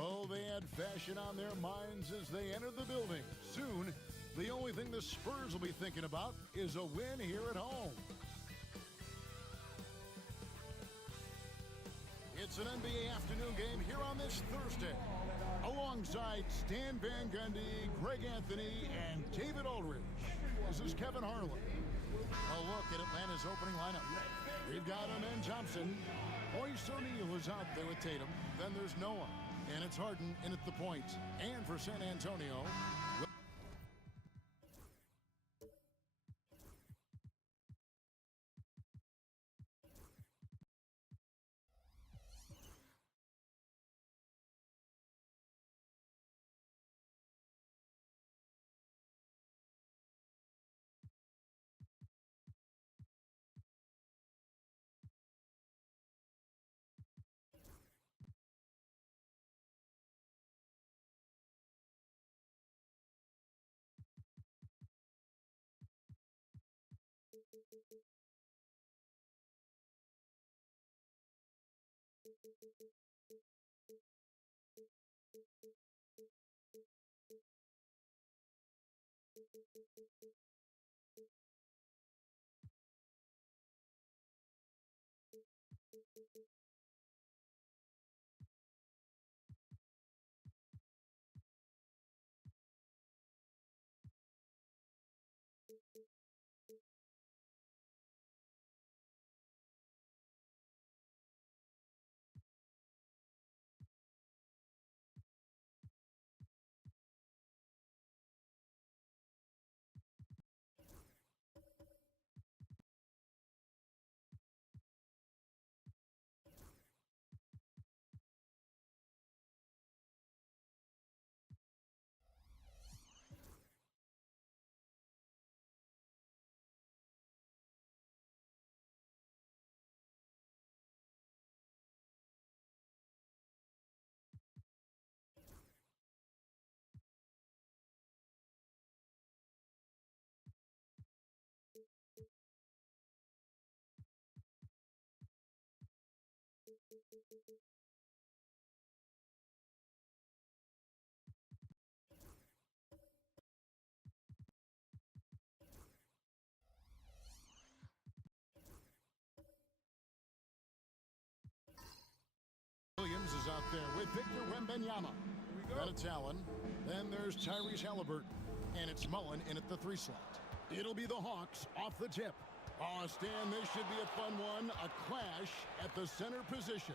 Oh, they had fashion on their minds as they entered the building. Soon, the only thing the Spurs will be thinking about is a win here at home. It's an NBA afternoon game here on this Thursday. Alongside Stan Van Gundy, Greg Anthony, and David Aldridge. This is Kevin Harlan. A look at Atlanta's opening lineup. We've got Amen Thompson. Royce O'Neal is out there with Tatum. Then there's Noah. And it's Harden in at the point. And for San Antonio... is out there with Victor Wembanyama. Then it's Allen. Then there's Tyrese Halliburton. And it's Mullen in at the 3 slot. It'll be the Hawks off the tip. Oh, Stan, this should be a fun one. A clash at the center position.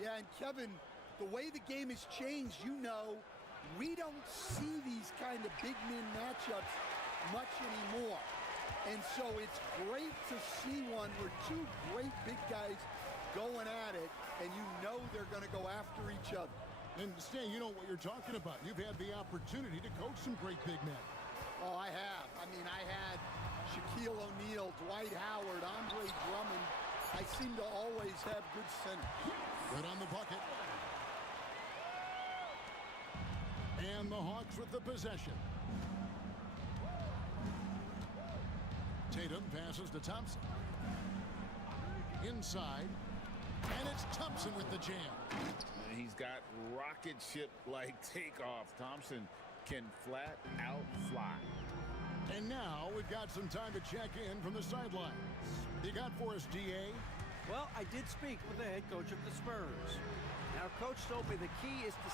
Yeah, and Kevin, the way the game has changed, you know, we don't see these kind of big men matchups much anymore. And so it's great to see one where two great big guys going at it, and you know they're going to go after each other. And Stan, you know what you're talking about. You've had the opportunity to coach some great big men. Oh, I have. I mean, I had Shaquille O'Neal, Dwight Howard, Andre Drummond. I seem to always have good centers. Good on the bucket. And the Hawks with the possession. Tatum passes to Thompson. Inside. And it's Thompson with the jam. He's got rocket ship-like takeoff. Thompson can flat out fly. And now we've got some time to check in from the sidelines. You got for us, DA? Well, I did speak with the head coach of the Spurs. Now, Coach told me the key is to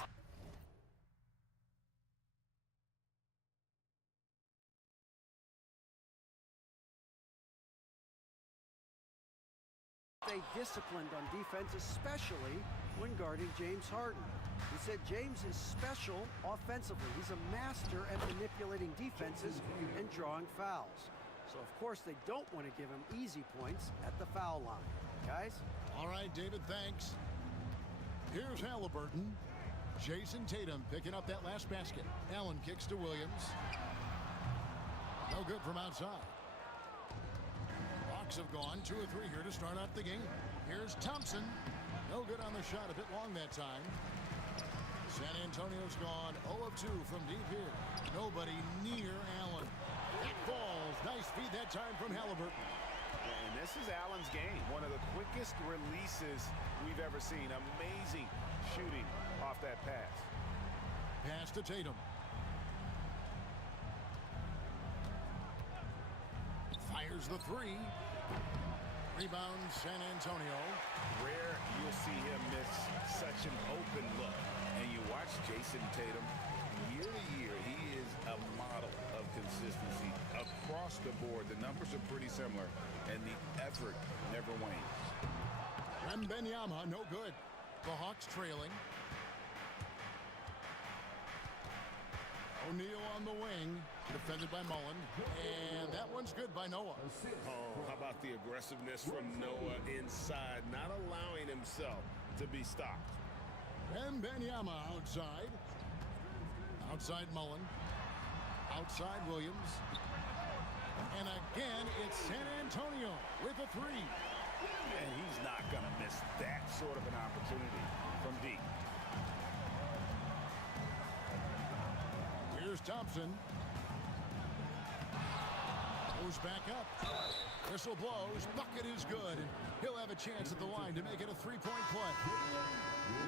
stay disciplined on defense, especially when guarding James Harden. He said James is special offensively. He's a master at manipulating defenses and drawing fouls. So, of course, they don't want to give him easy points at the foul line. Guys? All right, David, thanks. Here's Halliburton. Jason Tatum picking up that last basket. Allen kicks to Williams. No good from outside. Hawks have gone 2 of 3 here to start out the game. Here's Thompson. No good on the shot, a bit long that time. San Antonio's gone 0 of 2 from deep here. Nobody near Allen. That falls. Nice feed that time from Halliburton. And this is Allen's game. One of the quickest releases we've ever seen. Amazing shooting off that pass. Pass to Tatum. Fires the 3. Rebound San Antonio. Rare you'll see him miss such an open look. And you watch Jason Tatum, year to year, he is a model of consistency across the board. The numbers are pretty similar, and the effort never wanes. Wembanyama, no good. The Hawks trailing. O'Neal on the wing, defended by Mullen, and that one's good by Noah. Oh, how about the aggressiveness from Noah inside, not allowing himself to be stopped. Wembanyama outside. Outside Mullen. Outside Williams. And again, it's San Antonio with a 3. And he's not going to miss that sort of an opportunity from deep. Here's Thompson. Goes back up. Whistle blows. Bucket is good. And he'll have a chance at the line to make it a 3-point play.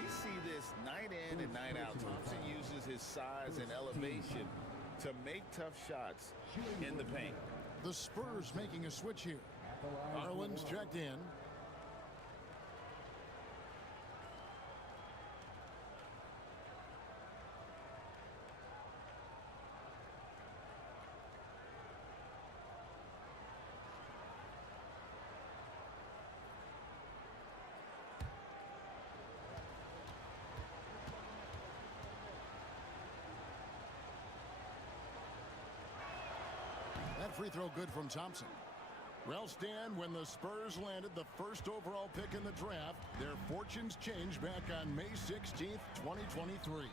We see this night in and night out. Thompson uses his size and elevation to make tough shots in the paint. The Spurs making a switch here. Garland's checked in. Free throw good from Thompson. Well, Stan, when the Spurs landed the first overall pick in the draft, their fortunes changed back on May 16th, 2023.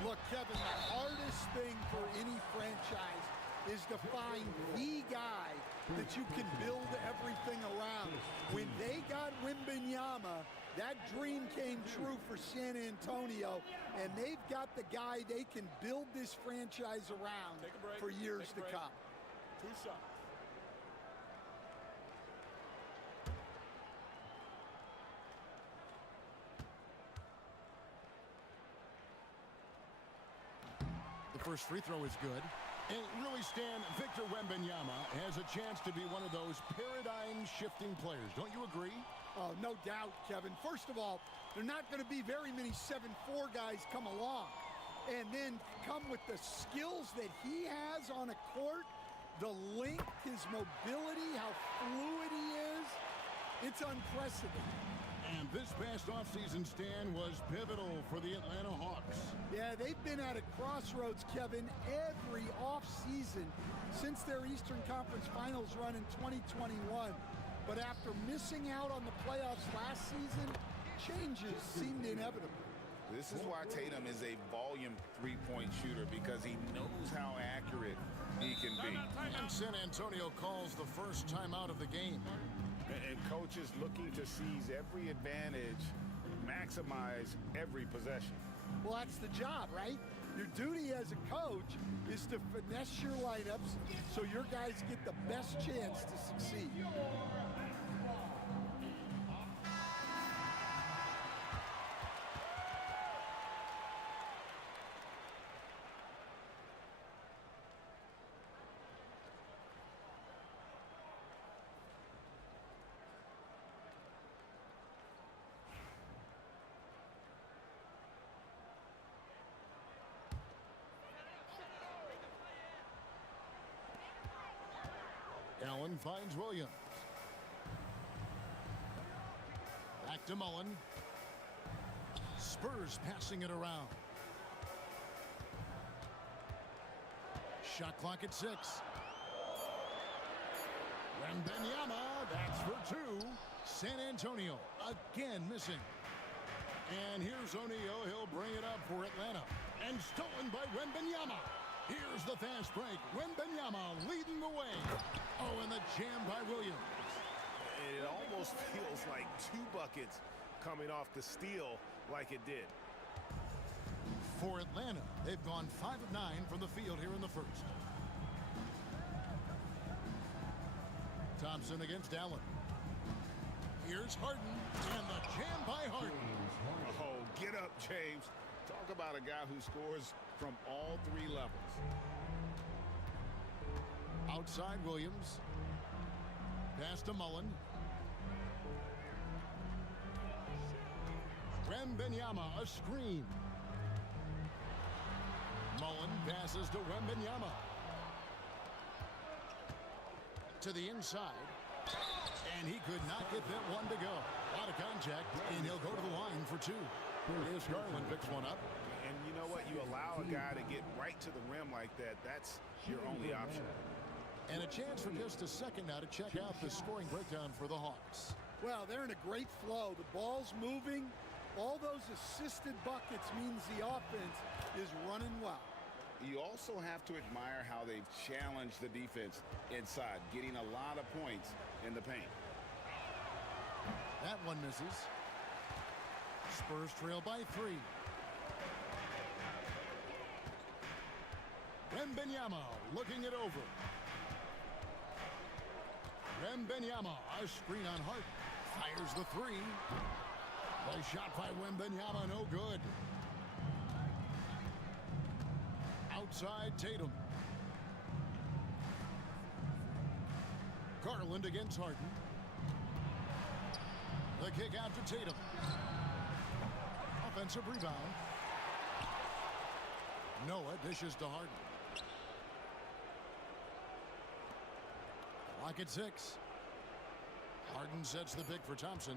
Look, Kevin, the hardest thing for any franchise is to find the guy that you can build everything around. When they got Wembanyama, that dream came true for San Antonio, and they've got the guy they can build this franchise around for years to come. 2 shots. The first free throw is good. And really, Stan, Victor Wembanyama has a chance to be one of those paradigm-shifting players. Don't you agree? Oh, no doubt, Kevin. First of all, there are not going to be very many 7'4" guys come along. And then come with the skills that he has on a court, the length, his mobility, how fluid he is. It's unprecedented. And this past offseason, Stan, was pivotal for the Atlanta Hawks. Yeah, they've been at a crossroads, Kevin, every offseason since their Eastern Conference Finals run in 2021. But after missing out on the playoffs last season, changes seemed inevitable. This is why Tatum is a volume three-point shooter, because he knows how accurate he can be. And San Antonio calls the first timeout of the game. And coaches looking to seize every advantage, maximize every possession. Well, that's the job, right? Your duty as a coach is to finesse your lineups so your guys get the best chance to succeed. Allen finds Williams. Back to Mullen. Spurs passing it around. Shot clock at 6. Wembanyama, that's for 2. San Antonio again missing. And here's O'Neal. He'll bring it up for Atlanta. And stolen by Wembanyama. Here's the fast break. Wembanyama leading the way. Oh, and the jam by Williams. And it almost feels like 2 buckets coming off the steal like it did. For Atlanta, they've gone 5 of 9 from the field here in the first. Thompson against Allen. Here's Harden, and the jam by Harden. Oh, get up, James. Talk about a guy who scores from all 3 levels. Outside Williams. Pass to Mullen. Wembanyama, a screen. Mullen passes to Wembanyama. To the inside. And he could not get that one to go. Out of contact, and he'll go to the line for 2. Here's Garland, picks one up. And you know what? You allow a guy to get right to the rim like that. That's your only option. And a chance for just a second now to check out the scoring breakdown for the Hawks. Well, they're in a great flow. The ball's moving. All those assisted buckets means the offense is running well. You also have to admire how they've challenged the defense inside, getting a lot of points in the paint. That one misses. Spurs trail by 3. Wembanyama looking it over. Wembanyama, a screen on Hart. Fires the 3. The shot by Wembanyama, no good. Outside Tatum. Garland against Harden. The kick out to Tatum. Offensive rebound. Noah dishes to Harden. Clock at 6. Harden sets the pick for Thompson.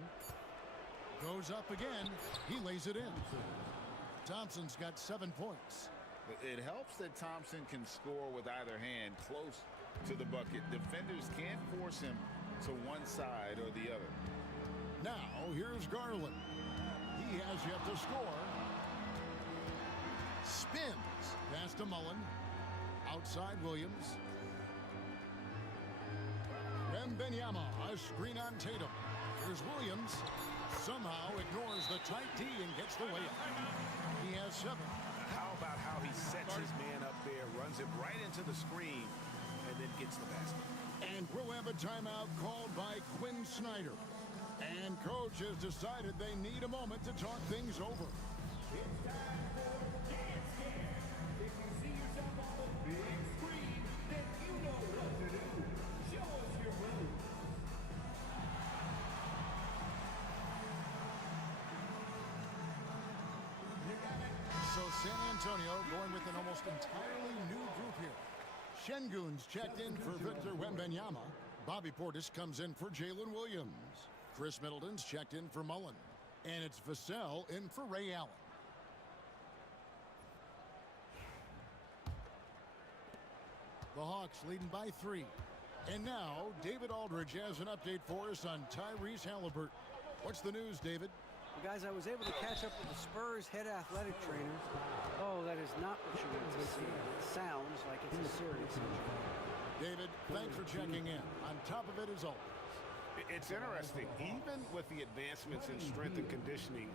Goes up again. He lays it in. Thompson's got 7 points. It helps that Thompson can score with either hand close to the bucket. Defenders can't force him to one side or the other. Now, here's Garland. He has yet to score. Spins. Pass to Mullen. Outside Williams. Wembanyama, a screen on Tatum. Here's Williams. Somehow ignores the tight D and gets the layup. He has 7. How about how he sets his man up there, runs it right into the screen, and then gets the basket. And we'll have a timeout called by Quinn Snyder. And coach has decided they need a moment to talk things over. It's time for Dance Scan. If you see yourself on the big screen, then you know what to do. Show us your moves. San Antonio going with an almost entirely new group here. Şengün's checked in for Victor Wembanyama. Bobby Portis comes in for Jalen Williams. Chris Middleton's checked in for Mullen. And it's Vassell in for Ray Allen. The Hawks leading by 3. And now, David Aldridge has an update for us on Tyrese Halliburton. What's the news, David? Well, guys, I was able to catch up with the Spurs head athletic trainer. Oh, that is not what you want to see. It sounds like it's a serious injury. David, thanks for checking in. On top of it as always. It's interesting. Even with the advancements in strength and conditioning,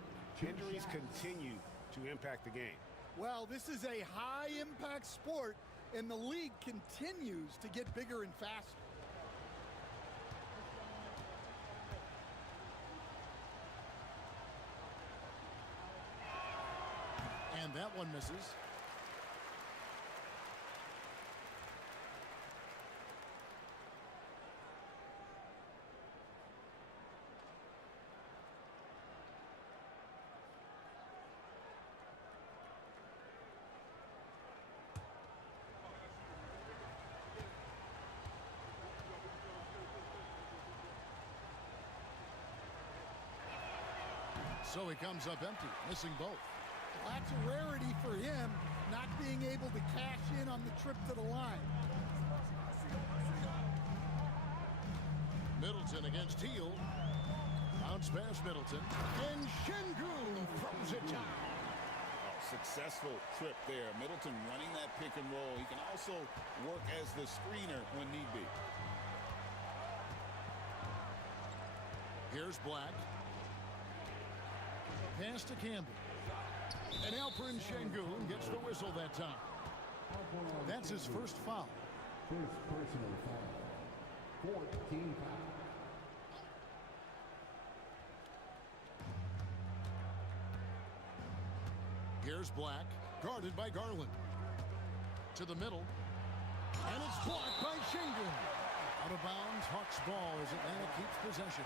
injuries continue to impact the game. Well, this is a high-impact sport, and the league continues to get bigger and faster. And that one misses. So he comes up empty, missing both. That's a rarity for him, not being able to cash in on the trip to the line. Middleton against Teal. Bounce pass Middleton. And Şengün throws it down. Successful trip there. Middleton running that pick and roll. He can also work as the screener when need be. Here's Black. Pass to Campbell. And Alperen Şengün gets the whistle that time. That's his first foul. First personal foul. 14 foul. Here's Black, guarded by Garland. To the middle. And it's blocked by Şengün. Out of bounds, Hawks ball as Atlanta keeps possession.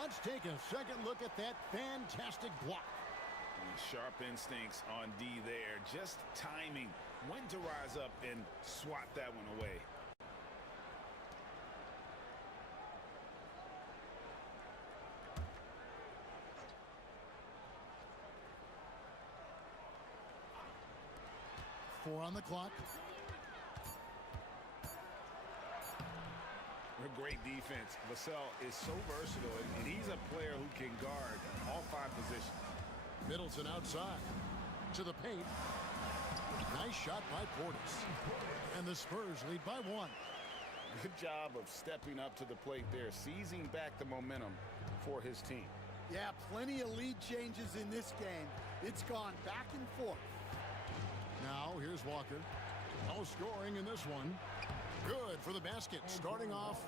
Let's take a second look at that fantastic block. Sharp instincts on D there. Just timing when to rise up and swat that one away. Four on the clock. A great defense. Vassell is so versatile, and he's a player who can guard all 5 positions. Middleton outside. To the paint. Nice shot by Portis. And the Spurs lead by 1. Good job of stepping up to the plate there, seizing back the momentum for his team. Yeah, plenty of lead changes in this game. It's gone back and forth. Now, here's Walker. No scoring in this one. Good for the basket. Starting off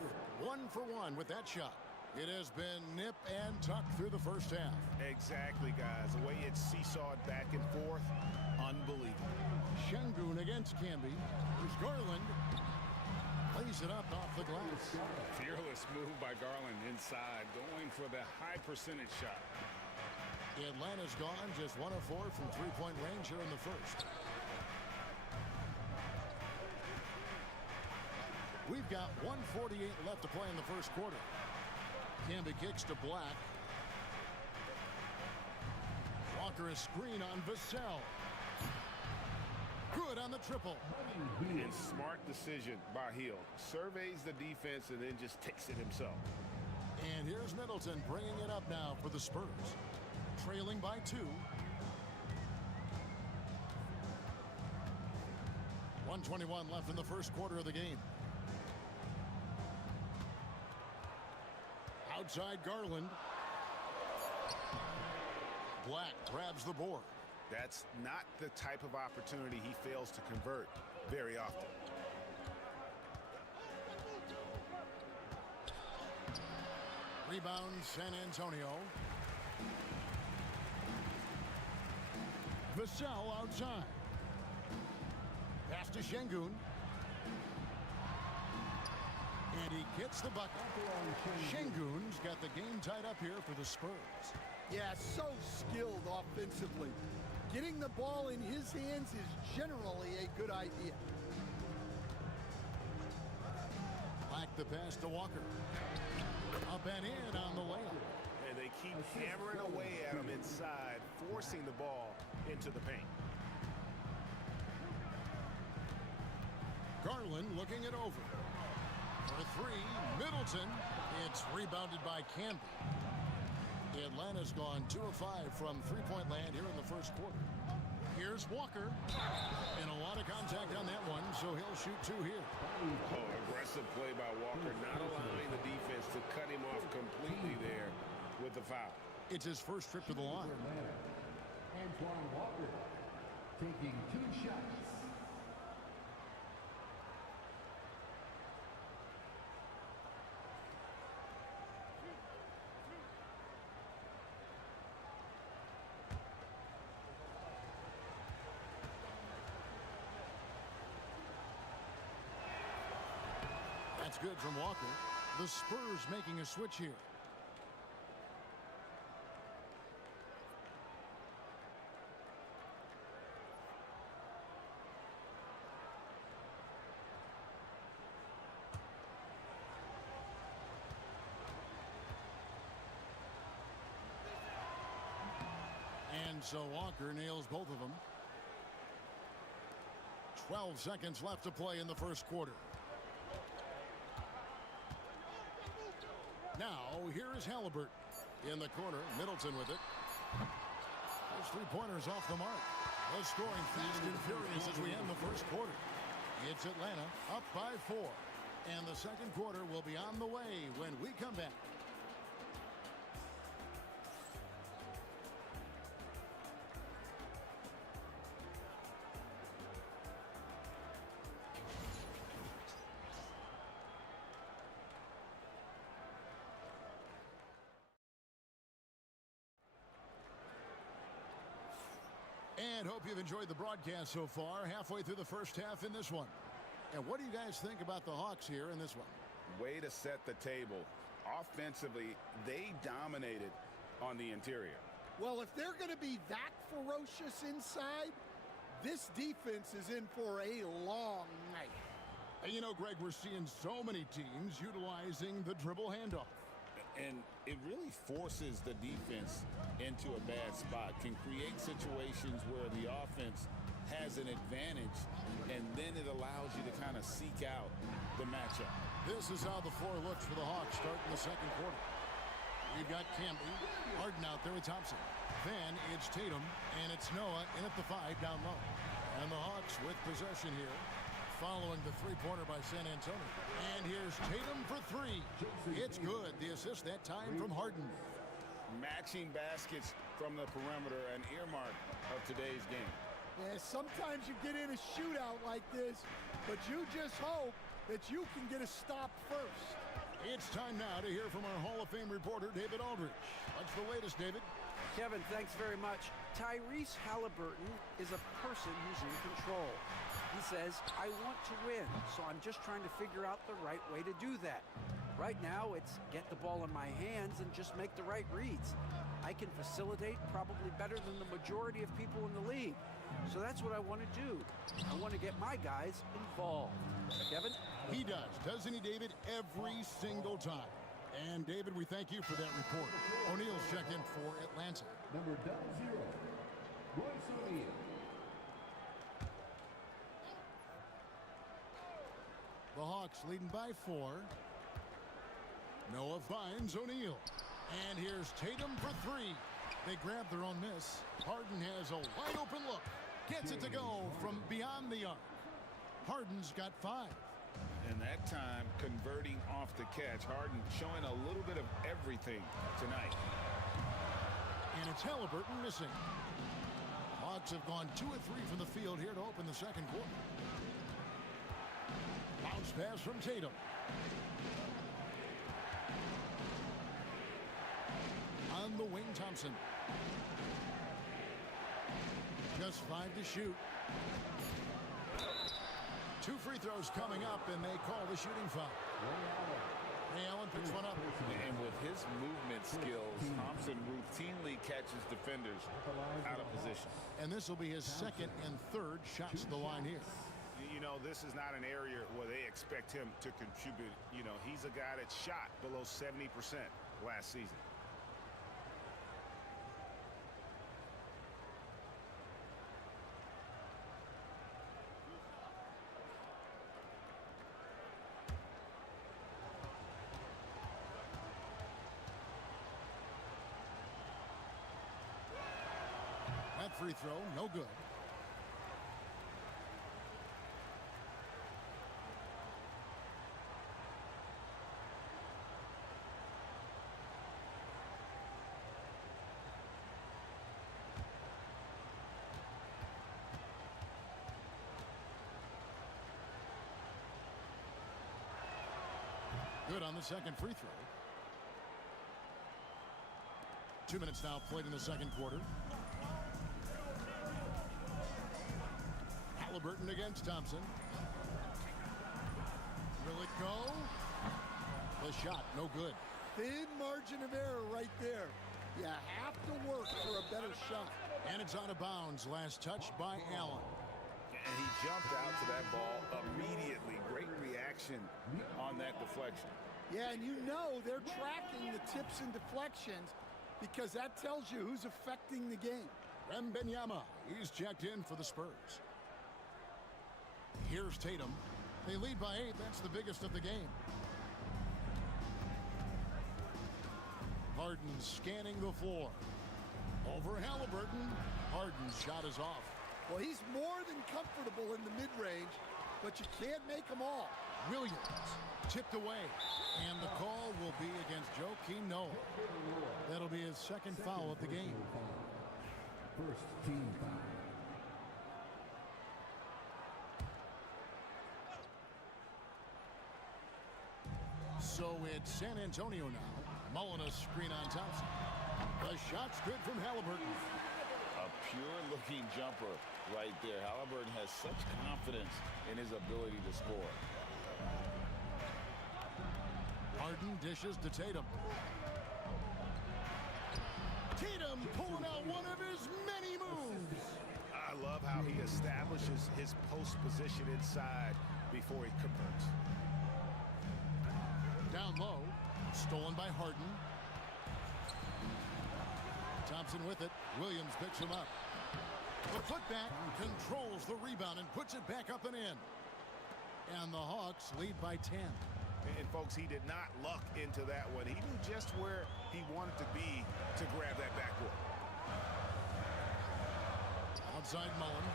1 for 1 with that shot. It has been nip and tuck through the first half. Exactly, guys. The way it's seesawed back and forth, unbelievable. Şengün against Camby. There's Garland. Plays it up off the glass. Fearless move by Garland inside, going for the high percentage shot. Atlanta's gone just 1 of 4 from three-point range here in the first. We've got 1:48 left to play in the first quarter. Camby kicks to Black. Walker a screen on Vassell. Good on the triple. And smart decision by Hill. Surveys the defense and then just takes it himself. And here's Middleton bringing it up now for the Spurs. Trailing by 2. 1:21 left in the first quarter of the game. Outside Garland. Black grabs the board. That's not the type of opportunity he fails to convert very often. Rebound San Antonio. Vassell outside. Pass to Şengün. And he gets the bucket. Şengün's got the game tied up here for the Spurs. Yeah, so skilled offensively. Getting the ball in his hands is generally a good idea. Back the pass to Walker. Up and in on the layup. And they keep hammering away at him inside, forcing the ball into the paint. Garland looking it over. For three, Middleton. It's rebounded by Camby. Atlanta's gone 2 of 5 from three-point land here in the first quarter. Here's Walker. And a lot of contact on that one, so he'll shoot 2 here. Oh, aggressive play by Walker, not allowing the defense to cut him off completely there with the foul. It's his first trip to the line. Antoine Walker taking 2 shots. That's good from Walker. The Spurs making a switch here. And so Walker nails both of them. 12 seconds left to play in the first quarter. Now, here is Halliburton. In the corner, Middleton with it. Those three-pointers off the mark. The scoring fast and furious as we end the first quarter. It's Atlanta up by 4. And the second quarter will be on the way when we come back. And hope you've enjoyed the broadcast so far. Halfway through the first half in this one. And what do you guys think about the Hawks here in this one? Way to set the table. Offensively, they dominated on the interior. Well, if they're going to be that ferocious inside, this defense is in for a long night. And you know, Greg, we're seeing so many teams utilizing the dribble handoff. And it really forces the defense into a bad spot, can create situations where the offense has an advantage, and then it allows you to kind of seek out the matchup. This is how the floor looks for the Hawks starting the second quarter. We've got Camby, Harden out there with Thompson. Then it's Tatum, and it's Noah in at the 5 down low. And the Hawks with possession here, following the three-pointer by San Antonio. And here's Tatum for 3. It's good. The assist that time from Harden. Matching baskets from the perimeter, an earmark of today's game. Yeah, sometimes you get in a shootout like this, but you just hope that you can get a stop first. It's time now to hear from our Hall of Fame reporter, David Aldridge. What's the latest, David? Kevin, thanks very much. Tyrese Halliburton is a person who's in control. He says, I want to win, so I'm just trying to figure out the right way to do that. Right now, it's get the ball in my hands and just make the right reads. I can facilitate probably better than the majority of people in the league. So that's what I want to do. I want to get my guys involved. Kevin? He does, doesn't he, David? Every single time. And, David, we thank you for that report. O'Neal's check in for Atlanta. Number 00, Royce O'Neal. The Hawks leading by 4. Noah finds O'Neal. And here's Tatum for 3. They grab their own miss. Harden has a wide open look. Gets it to go from beyond the arc. Harden's got 5. And that time, converting off the catch. Harden showing a little bit of everything tonight. And it's Halliburton missing. Hawks have gone 2 of 3 from the field here to open the second quarter. Bounce pass from Tatum. On the wing, Thompson. Just 5 to shoot. 2 free throws coming up, and they call the shooting foul. Ray Allen picks one up. And with his movement skills, Thompson routinely catches defenders out of position. And this will be his second and third shots to the line here. You know, this is not an area where they expect him to contribute. You know, he's a guy that shot below 70% last season. That free throw, no good. Good on the second free throw. 2 minutes now played in the second quarter. Halliburton against Thompson. Will it go? The shot, no good. Thin margin of error right there. You have to work for a better shot. And it's out of bounds. Last touch by Allen. And he jumped out to that ball immediately. Great reaction on that deflection. Yeah, and you know they're tracking the tips and deflections because that tells you who's affecting the game. Wembanyama, he's checked in for the Spurs. Here's Tatum. They lead by 8. That's the biggest of the game. Harden scanning the floor. Over Halliburton. Harden's shot is off. Well, he's more than comfortable in the mid-range, but you can't make them all. Williams tipped away. And the call will be against Joakim Noah. That'll be his second foul of the game. First team foul. So it's San Antonio now. Mullen a screen on Thompson. The shot's good from Halliburton. A pure-looking jumper right there. Halliburton has such confidence in his ability to score. Harden dishes to Tatum. Tatum pulling out one of his many moves. I love how he establishes his post position inside before he converts. Down low, stolen by Harden. Thompson with it. Williams picks him up. The putback controls the rebound and puts it back up and in. And the Hawks lead by 10. And folks, he did not luck into that one. He knew just where he wanted to be to grab that backboard. Outside Mullen.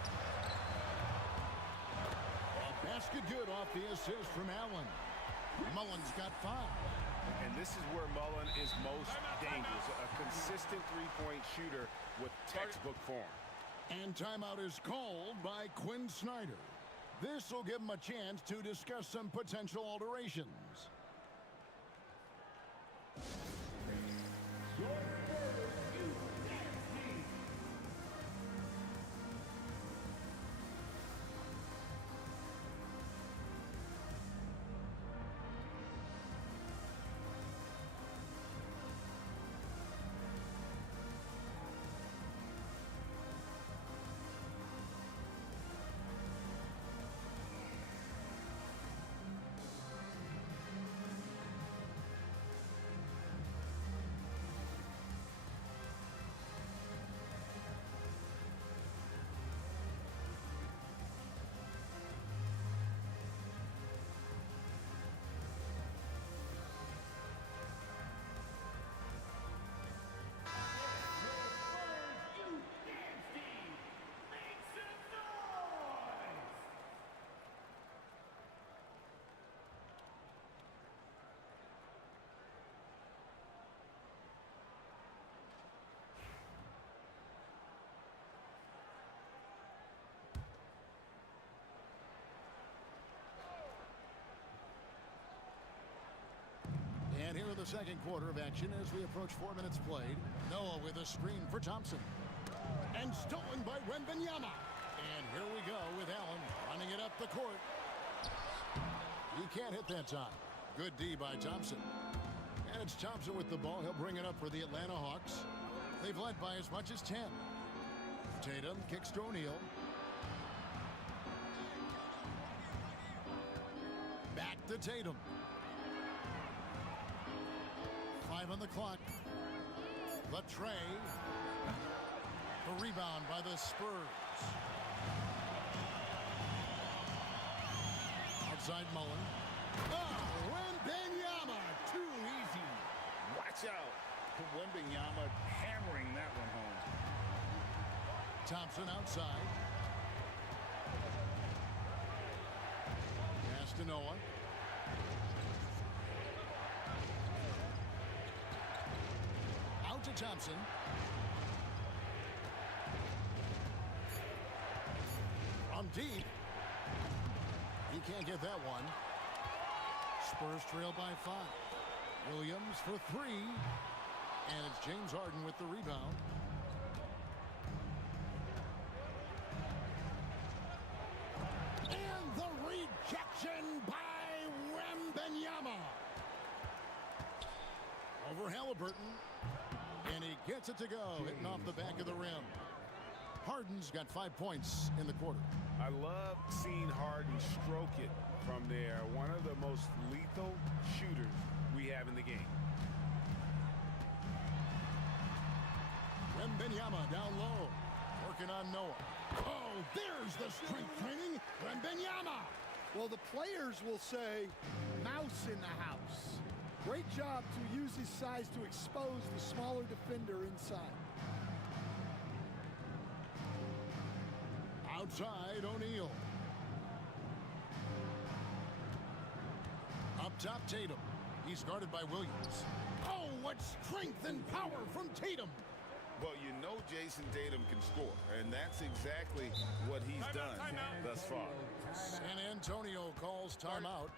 A basket good off the assist from Allen. Mullen's got 5. And this is where Mullen is most dangerous. A consistent three-point shooter with textbook form. And timeout is called by Quinn Snyder. This will give him a chance to discuss some potential alterations. And here in the second quarter of action as we approach 4 minutes played. Noah with a screen for Thompson. And stolen by Wembanyama. And here we go with Allen running it up the court. He can't hit that time. Good D by Thompson. And it's Thompson with the ball. He'll bring it up for the Atlanta Hawks. They've led by as much as 10. Tatum kicks to O'Neal. Back to Tatum. 5 on the clock. The tray. The rebound by the Spurs. Outside Mullen. Oh, Wembanyama. Too easy. Watch out. Wembanyama hammering that one home. Thompson outside. Pass to Noah. Out to Thompson. From deep. He can't get that one. Spurs trail by 5. Williams for 3. And it's James Harden with the rebound. And the rejection by Wembanyama. Over Halliburton. And he gets it to go, hitting off the back of the rim. Harden's got 5 points in the quarter. I love seeing Harden stroke it from there. One of the most lethal shooters we have in the game. Wembanyama down low, working on Noah. Oh, there's the strength training. Wembanyama. Well, the players will say, mouse in the house. Great job to use his size to expose the smaller defender inside. Outside, O'Neal. Up top, Tatum. He's guarded by Williams. Oh, what strength and power from Tatum. Well, you know Jason Tatum can score, and that's exactly what he's done thus far. San Antonio calls timeout.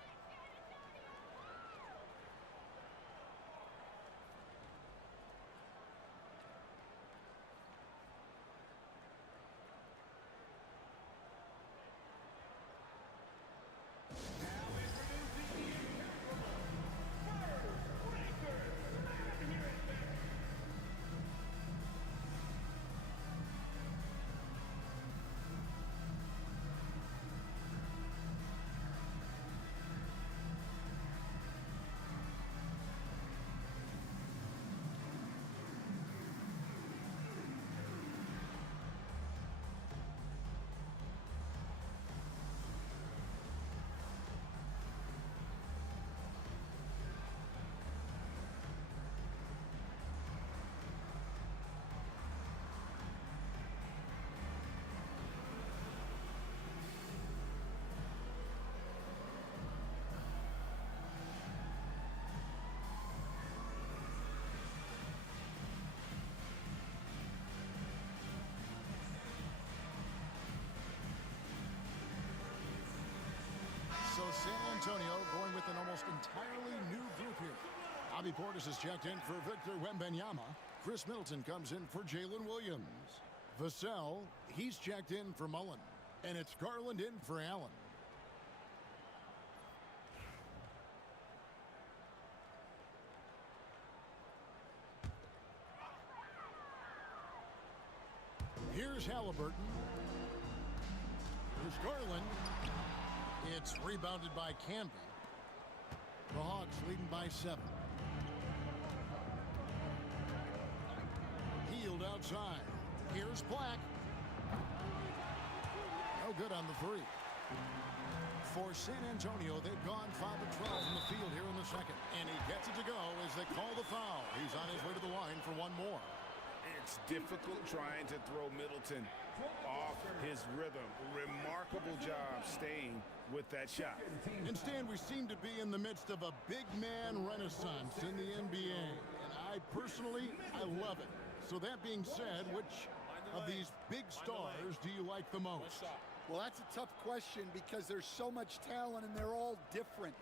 So San Antonio going with an almost entirely new group here. Bobby Portis is checked in for Victor Wembanyama. Chris Middleton comes in for Jalen Williams. Vassell, he's checked in for Mullen. And it's Garland in for Allen. Here's Halliburton. Here's Garland. It's rebounded by Canby. The Hawks leading by 7. Healed outside. Here's Black. No good on the 3. For San Antonio, they've gone 5 of 12 from the field here in the second. And he gets it to go as they call the foul. He's on his way to the line for one more. It's difficult trying to throw Middleton off his rhythm. Remarkable job staying with that shot. And Stan, we seem to be in the midst of a big man renaissance in the NBA. And I love it. So that being said, which of these big stars do you like the most? Well, that's a tough question because there's so much talent and they're all different.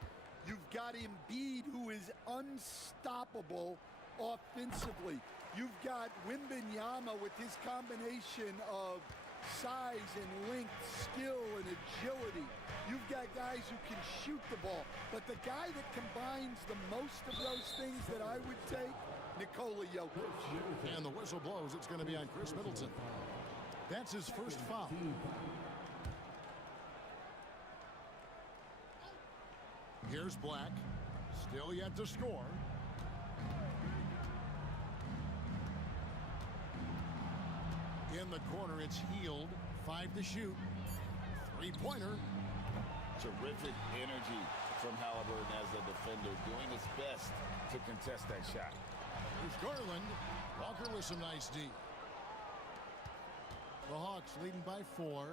You've got Embiid, who is unstoppable offensively. You've got Wembanyama with his combination of size and length, skill and agility. You've got guys who can shoot the ball. But the guy that combines the most of those things that I would take, Nikola Jokic. And the whistle blows. It's going to be on Chris Middleton. That's his first foul. Here's Black. Still yet to score. In the corner, it's Healed. 5 to shoot. Three-pointer. Terrific energy from Halliburton as a defender, doing his best to contest that shot. Here's Garland. Walker with some nice D. The Hawks leading by 4.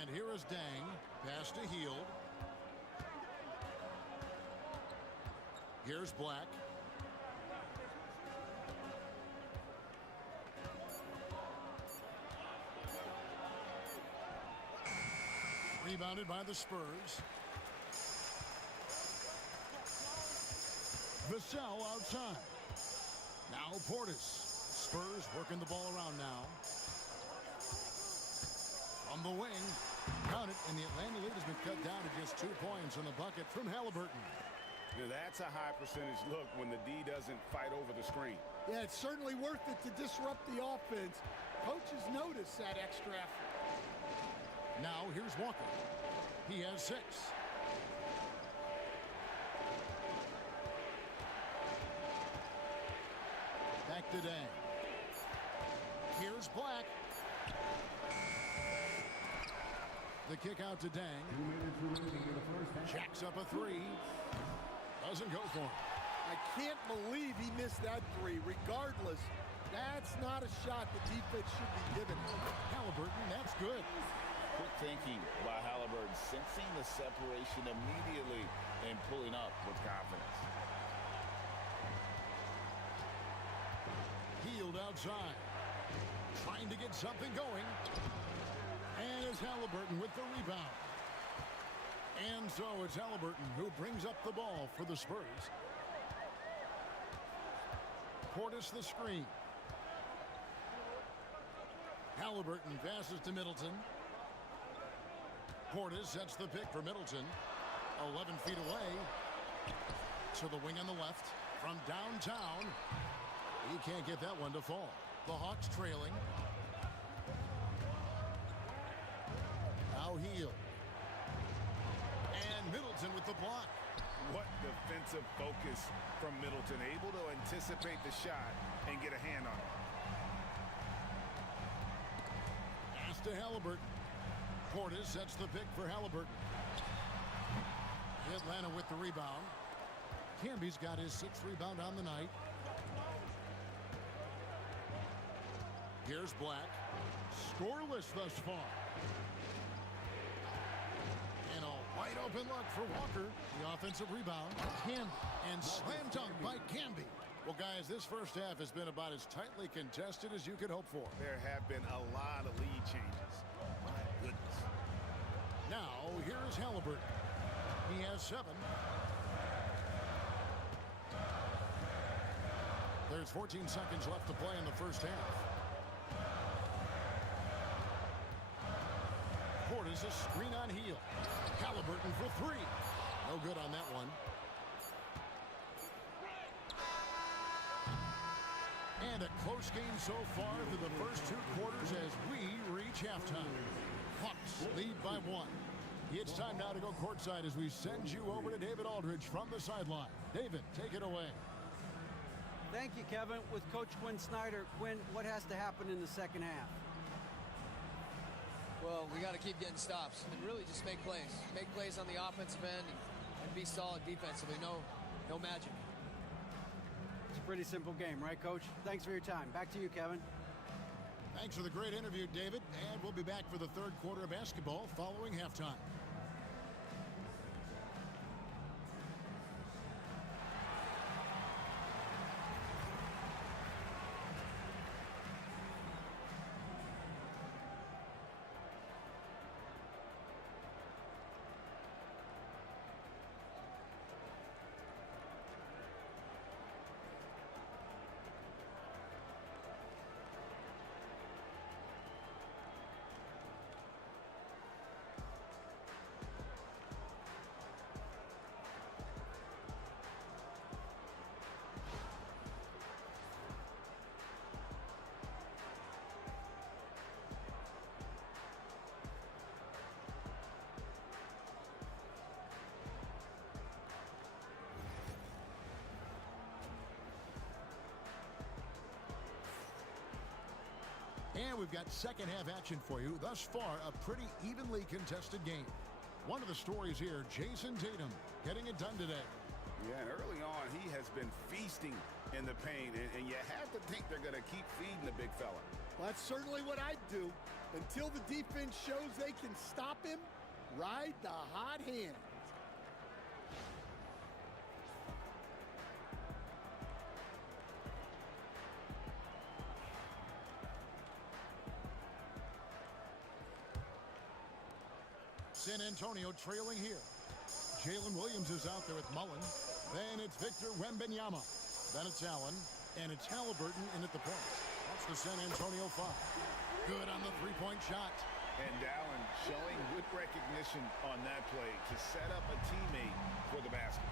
And here is Dang. Pass to Healed. Here's Black. Rebounded by the Spurs. Vassell outside. Now Portis. Spurs working the ball around now. On the wing. Count it, and the Atlanta lead has been cut down to just 2 points on the bucket from Halliburton. Yeah, that's a high percentage look when the D doesn't fight over the screen. Yeah, it's certainly worth it to disrupt the offense. Coaches notice that extra effort. Now here's Walker. He has 6. Back to Dang. Here's Black. The kick out to Dang. Jacks up a 3. Doesn't go for him. I can't believe he missed that 3. Regardless, that's not a shot the defense should be given. Halliburton, that's good. Quick thinking by Halliburton, sensing the separation immediately and pulling up with confidence. Healed outside. Trying to get something going. And it's Halliburton with the rebound. And so it's Halliburton who brings up the ball for the Spurs. Portis the screen. Halliburton passes to Middleton. Portis sets the pick for Middleton. 11 feet away. To the wing on the left. From downtown. He can't get that one to fall. The Hawks trailing. Now Heal. And Middleton with the block. What defensive focus from Middleton. Able to anticipate the shot and get a hand on it. Pass to Halliburton. Portis sets the pick for Halliburton. Atlanta with the rebound. Camby's got his 6th rebound on the night. Here's Black. Scoreless thus far. And a wide open look for Walker. The offensive rebound. Camby. And slam dunk by Camby. Well, guys, this first half has been about as tightly contested as you could hope for. There have been a lot of lead changes. My goodness. Now, here's Halliburton. He has 7. There's 14 seconds left to play in the first half. Portis a screen on Heel. Halliburton for 3. No good on that one. And a close game so far through the first 2 quarters as we reach halftime. Hawks lead by 1. It's time now to go courtside as we send you over to David Aldridge from the sideline. David, take it away. Thank you, Kevin. With Coach Quinn Snyder, Quinn, what has to happen in the second half? Well, we got to keep getting stops and really just make plays. Make plays on the offensive end and be solid defensively. No magic. It's a pretty simple game, right, Coach? Thanks for your time. Back to you, Kevin. Thanks for the great interview, David. And we'll be back for the 3rd quarter of basketball following halftime. And we've got second half action for you. Thus far, a pretty evenly contested game. One of the stories here, Jason Tatum getting it done today. Yeah, and early on, he has been feasting in the paint, and you have to think they're going to keep feeding the big fella. Well, that's certainly what I'd do. Until the defense shows they can stop him, ride the hot hand. San Antonio trailing here. Jalen Williams is out there with Mullen. Then it's Victor Wembanyama. Then it's Allen. And it's Halliburton in at the point. That's the San Antonio 5. Good on the three-point shot. And Allen showing good recognition on that play to set up a teammate for the basket.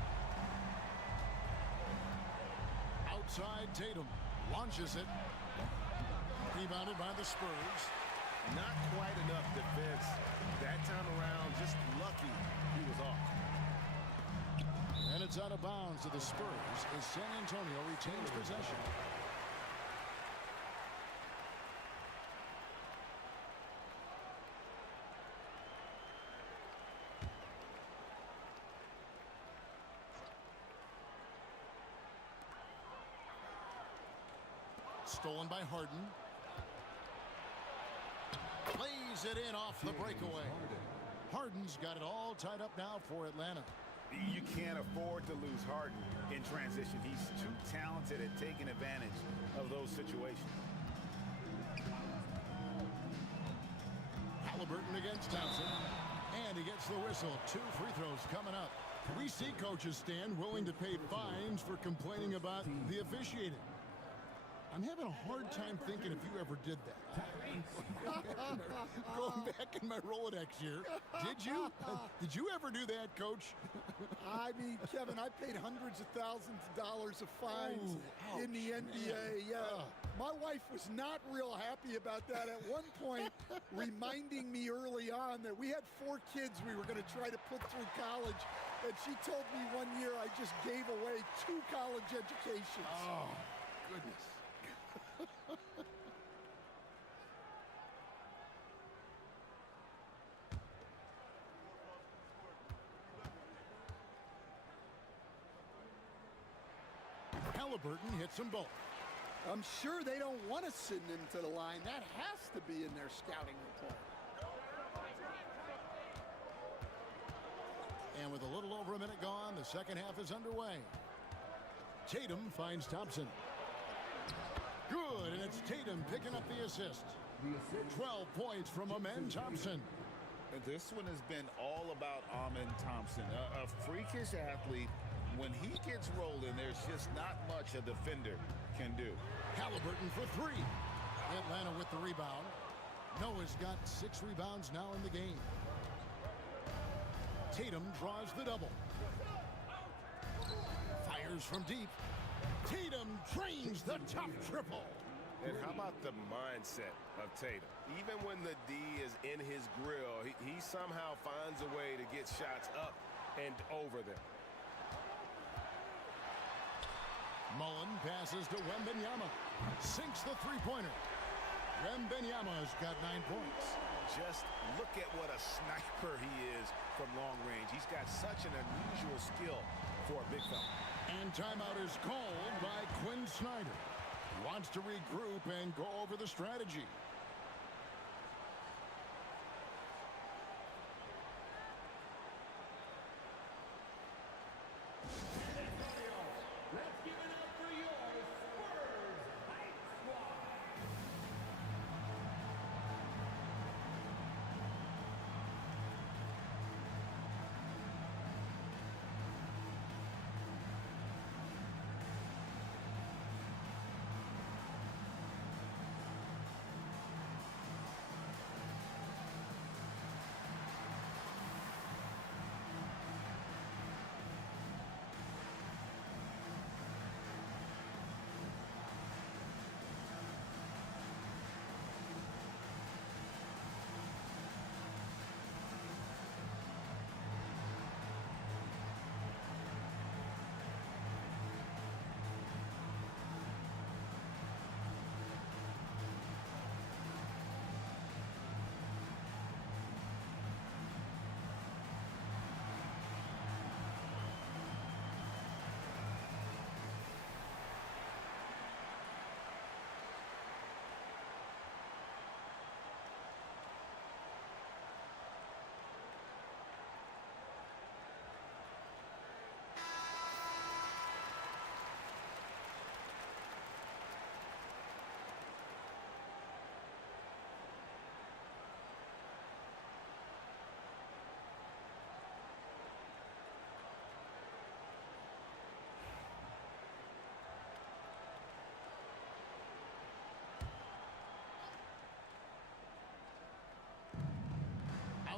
Outside Tatum. Launches it. Rebounded by the Spurs. Not quite enough defense. That time around, just lucky he was off. And it's out of bounds to the Spurs as San Antonio retains possession. Stolen by Harden. Plays it in off the breakaway. Harden's got it all tied up now for Atlanta. You can't afford to lose Harden in transition. He's too talented at taking advantage of those situations. Halliburton against Thompson. And he gets the whistle. 2 free throws coming up. We see coaches, Stan, willing to pay fines for complaining about the officiating. I'm having a hard time thinking if you ever did that. Going back in my Rolodex here. Did you? Did you ever do that, Coach? I mean, Kevin, I paid hundreds of thousands of dollars of fines in the NBA. Yeah. My wife was not real happy about that at one point, reminding me early on that we had 4 kids we were going to try to put through college. And she told me one year I just gave away 2 college educations. Oh, goodness. Halliburton hits them both. I'm sure they don't want to send him to the line. That has to be in their scouting report. And with a little over a minute gone, the second half is underway. Tatum finds Thompson. Good, and it's Tatum picking up the assist. 12 points from Amen Thompson. This one has been all about Amen Thompson, a freakish athlete. When he gets rolling, there's just not much a defender can do. Halliburton for 3. Atlanta with the rebound. Noah's got 6 rebounds now in the game. Tatum draws the double. Fires from deep. Tatum drains the tough triple. And how about the mindset of Tatum? Even when the D is in his grill, he somehow finds a way to get shots up and over them. Mullen passes to Wembanyama. Sinks the three-pointer. Wembanyama's got 9 points. Just look at what a sniper he is from long range. He's got such an unusual skill for a big fella. And timeout is called by Quinn Snyder. He wants to regroup and go over the strategy. Let's give it up for your SPURS Hype Squad.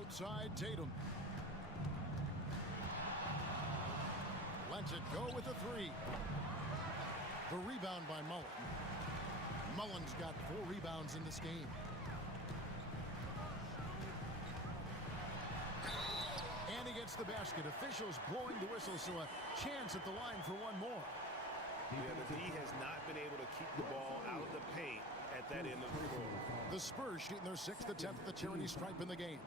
Outside Tatum. Lets it go with the three. The rebound by Mullen. Mullen's got 4 rebounds in this game. And he gets the basket. Officials blowing the whistle, so a chance at the line for one more. Yeah, the D has not been able to keep the ball out of the paint at that end of the floor. The Spurs shooting their 6th attempt at the charity stripe in the game.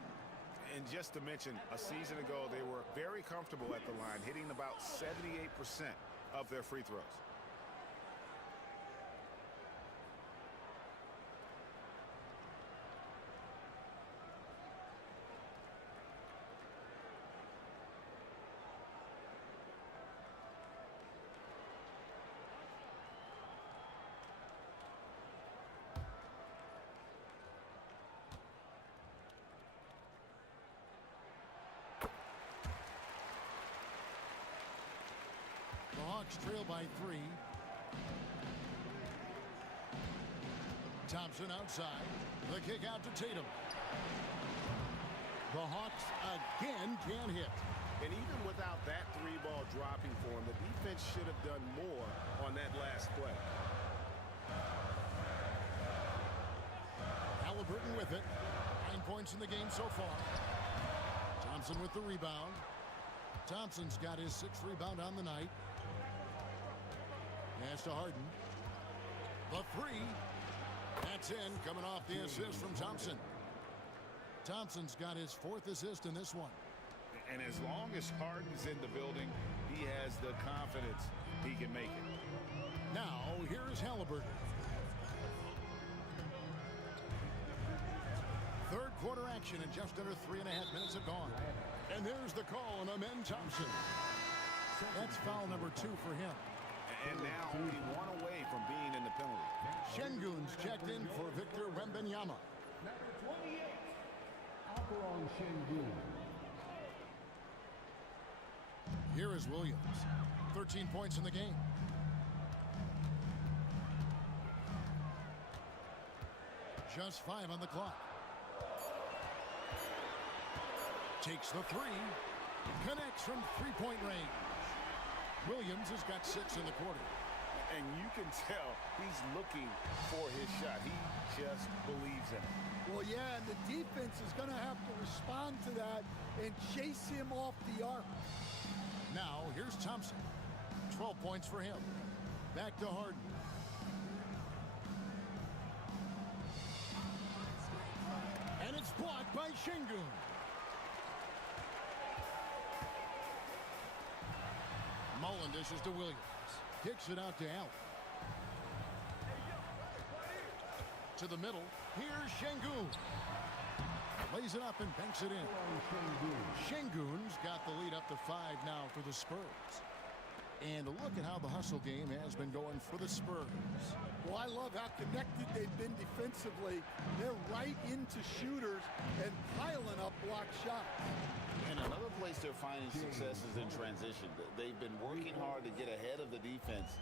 And just to mention, a season ago, they were very comfortable at the line, hitting about 78% of their free throws. The Hawks trail by 3. Thompson outside. The kick out to Tatum. The Hawks again can't hit. And even without that 3-ball dropping for him, the defense should have done more on that last play. Halliburton with it. 9 points in the game so far. Thompson with the rebound. Thompson's got his 6th rebound on the night. Pass to Harden. The 3. That's in, coming off the assist from Thompson. Thompson's got his 4th assist in this one. And as long as Harden's in the building, he has the confidence he can make it. Now, here's Halliburton. 3rd quarter action and just under 3.5 minutes have gone. And there's the call on Amen Thompson. That's foul number 2 for him. And now only 1 away from being in the penalty. Şengün's checked in for Victor Wembanyama. Number 28, Alperon Şengün. Here is Williams. 13 points in the game. Just 5 on the clock. Takes the 3. Connects from 3-point range. Williams has got 6 in the quarter. And you can tell he's looking for his shot. He just believes in it. Well, yeah, and the defense is going to have to respond to that and chase him off the arc. Now, here's Thompson. 12 points for him. Back to Harden. And it's blocked by Şengün. Mullen dishes to Williams. Kicks it out to Allen. To the middle. Here's Şengün. Lays it up and banks it in. Şengün's got the lead up to 5 now for the Spurs. And look at how the hustle game has been going for the Spurs. Well, I love how connected they've been defensively. They're right into shooters and piling up block shots. And another place they're finding success is in transition. They've been working hard to get ahead of the defense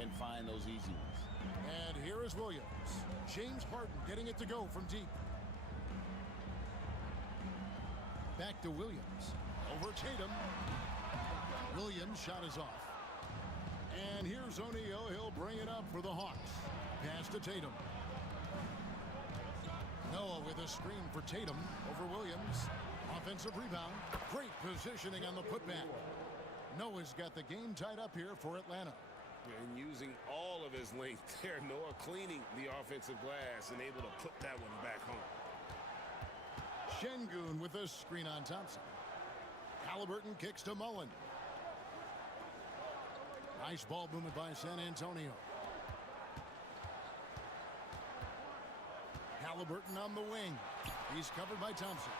and find those easy ones. And here is Williams. James Harden getting it to go from deep. Back to Williams. Over Tatum. Williams' shot is off. And here's O'Neal. He'll bring it up for the Hawks. Pass to Tatum. Noah with a screen for Tatum over Williams. Offensive rebound. Great positioning on the putback. Noah's got the game tied up here for Atlanta. And using all of his length there, Noah cleaning the offensive glass and able to put that one back home. Şengün with a screen on Thompson. Halliburton kicks to Mullen. Nice ball movement by San Antonio. Halliburton on the wing. He's covered by Thompson.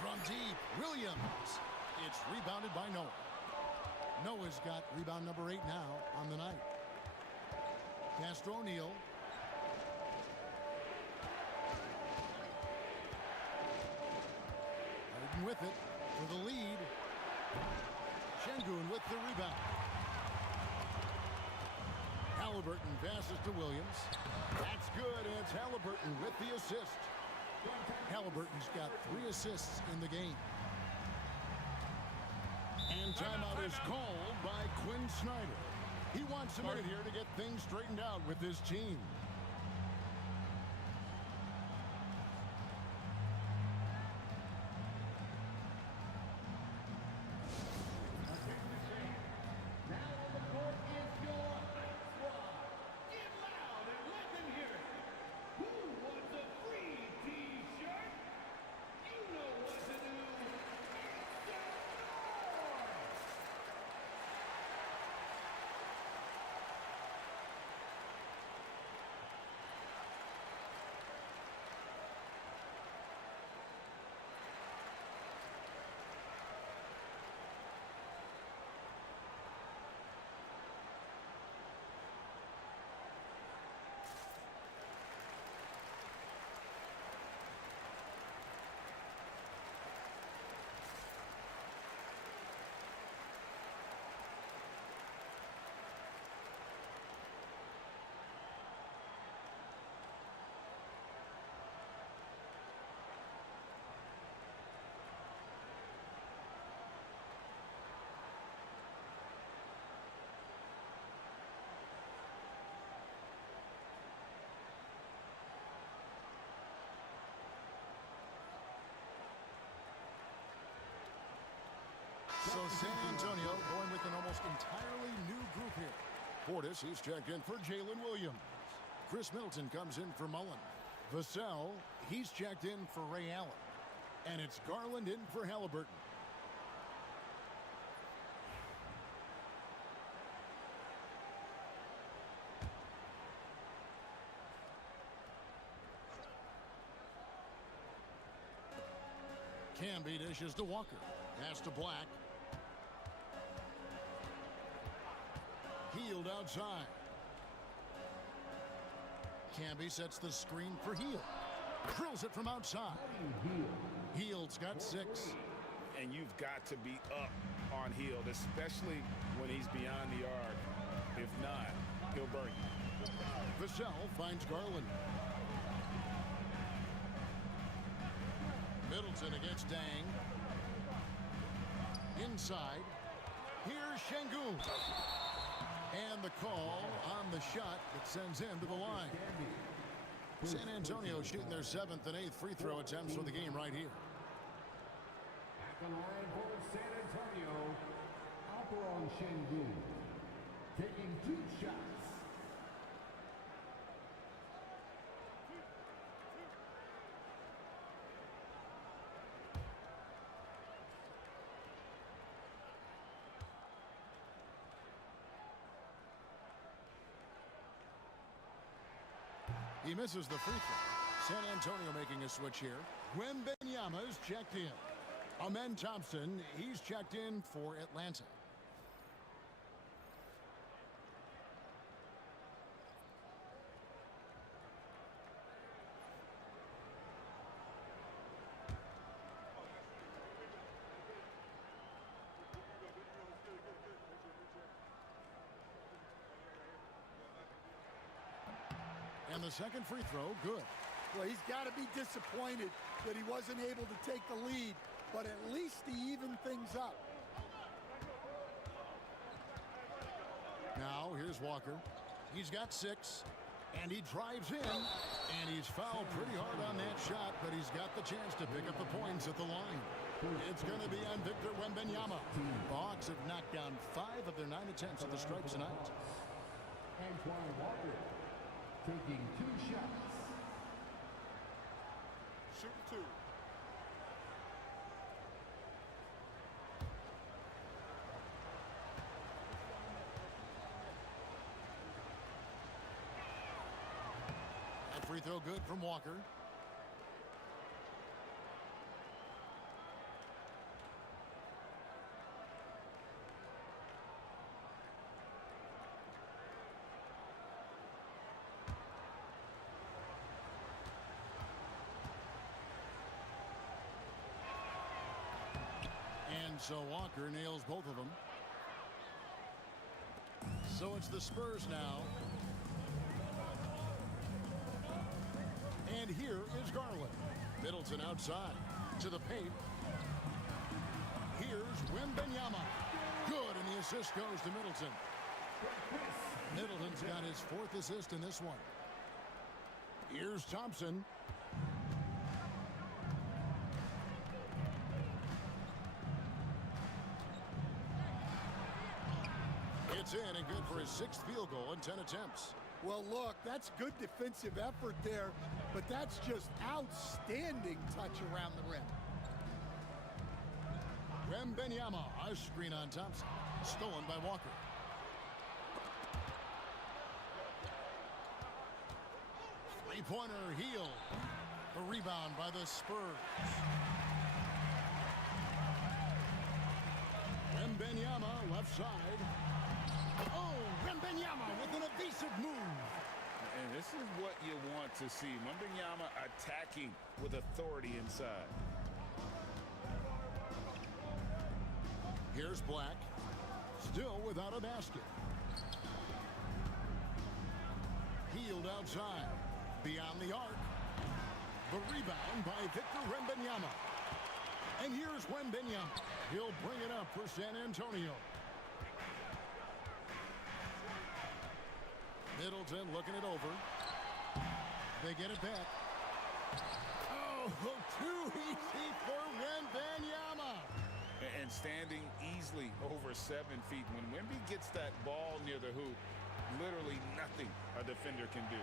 From deep, Williams. It's rebounded by Noah. Noah's got rebound number 8 now on the night. Pass to O'Neal. Harden with it for the lead. Şengün with the rebound. Halliburton passes to Williams. That's good, and it's Halliburton with the assist. Halliburton's got 3 assists in the game. And timeout is called by Quinn Snyder. He wants a minute here to get things straightened out with his team. So San Antonio going with an almost entirely new group here. Portis, he's checked in for Jalen Williams. Chris Middleton comes in for Mullen. Vassell, he's checked in for Ray Allen. And it's Garland in for Halliburton. Camby dishes to Walker. Pass to Black. Healed outside. Camby sets the screen for Hield. Drills it from outside. Hield's got 6. And you've got to be up on Hield, especially when he's beyond the arc. If not, he'll burn you. Vassell finds Garland. Middleton against Dang. Inside. Here's Şengün. And the call on the shot that sends him to the line. San Antonio shooting their 7th and 8th free throw attempts for the game right here. At the line for San Antonio, Alperon Şengün, taking 2 shots. He misses the free throw. San Antonio making a switch here. Wembanyama's checked in. Amen Thompson, he's checked in for Atlanta. And the second free throw, good. Well, he's got to be disappointed that he wasn't able to take the lead, but at least he evened things up. Now, here's Walker. He's got 6, and he drives in, and he's fouled pretty hard on that shot, but he's got the chance to pick up the points at the line. It's going to be on Victor Wembanyama. The Hawks have knocked down 5 of their 9 attempts at the stripes tonight. Antoine Walker, taking 2 shots. Shoot 2. That free throw good from Walker. And so Walker nails both of them. So it's the Spurs now. And here is Garland. Middleton outside to the paint. Here's Wembanyama. Good, and the assist goes to Middleton. Middleton's got his 4th assist in this one. Here's Thompson. It's in and good for his 6th field goal in 10 attempts. Well, look, that's good defensive effort there, but that's just outstanding touch around the rim. Wembanyama, a screen on Thompson. Stolen by Walker. Three-pointer, Heel. The rebound by the Spurs. Wembanyama, left side. Oh, Wembanyama with an evasive move. And this is what you want to see. Wembanyama attacking with authority inside. Here's Black. Still without a basket. Healed outside. Beyond the arc. The rebound by Victor Wembanyama. And here's Wembanyama. He'll bring it up for San Antonio. Middleton looking it over. They get it back. Oh, too easy for Wembanyama. And standing easily over 7 feet. When Wemby gets that ball near the hoop, literally nothing a defender can do.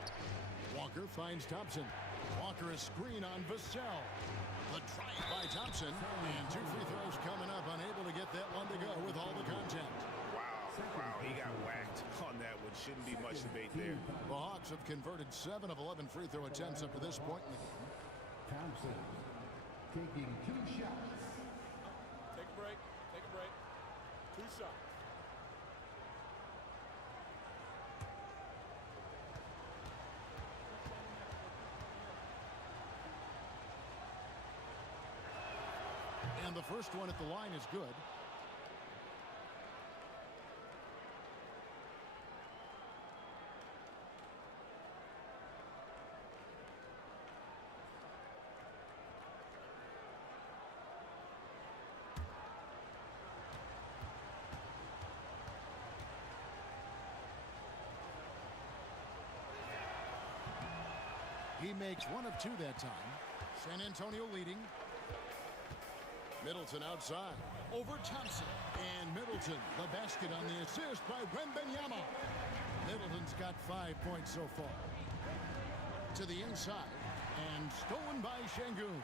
Walker finds Thompson. Walker a screen on Vassell. The try by Thompson. And 2 free throws coming up. Unable to get that one to go with all the contact. Wow, he got whacked on that one. Shouldn't be much debate there. The Hawks have converted 7 of 11 free throw attempts up to this point in the game. Thompson taking 2 shots. Take a break. 2 shots. And the first one at the line is good. He makes 1 of 2 that time. San Antonio leading. Middleton outside. Over Thompson. And Middleton, the basket on the assist by Wembanyama. Middleton's got 5 points so far. To the inside. And stolen by Şengün.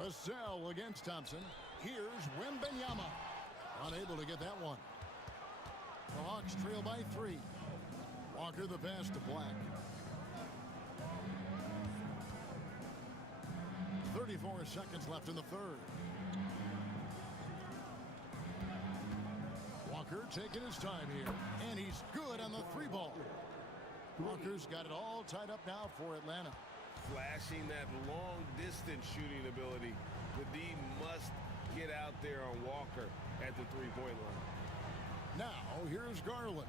Vassell against Thompson. Here's Wembanyama. Unable to get that one. The Hawks trail by 3. Walker the pass to Black. 34 seconds left in the third. Walker taking his time here. And he's good on the 3-ball. Walker's got it all tied up now for Atlanta. Flashing that long-distance shooting ability. The D must get out there on Walker at the 3-point line. Now, here's Garland.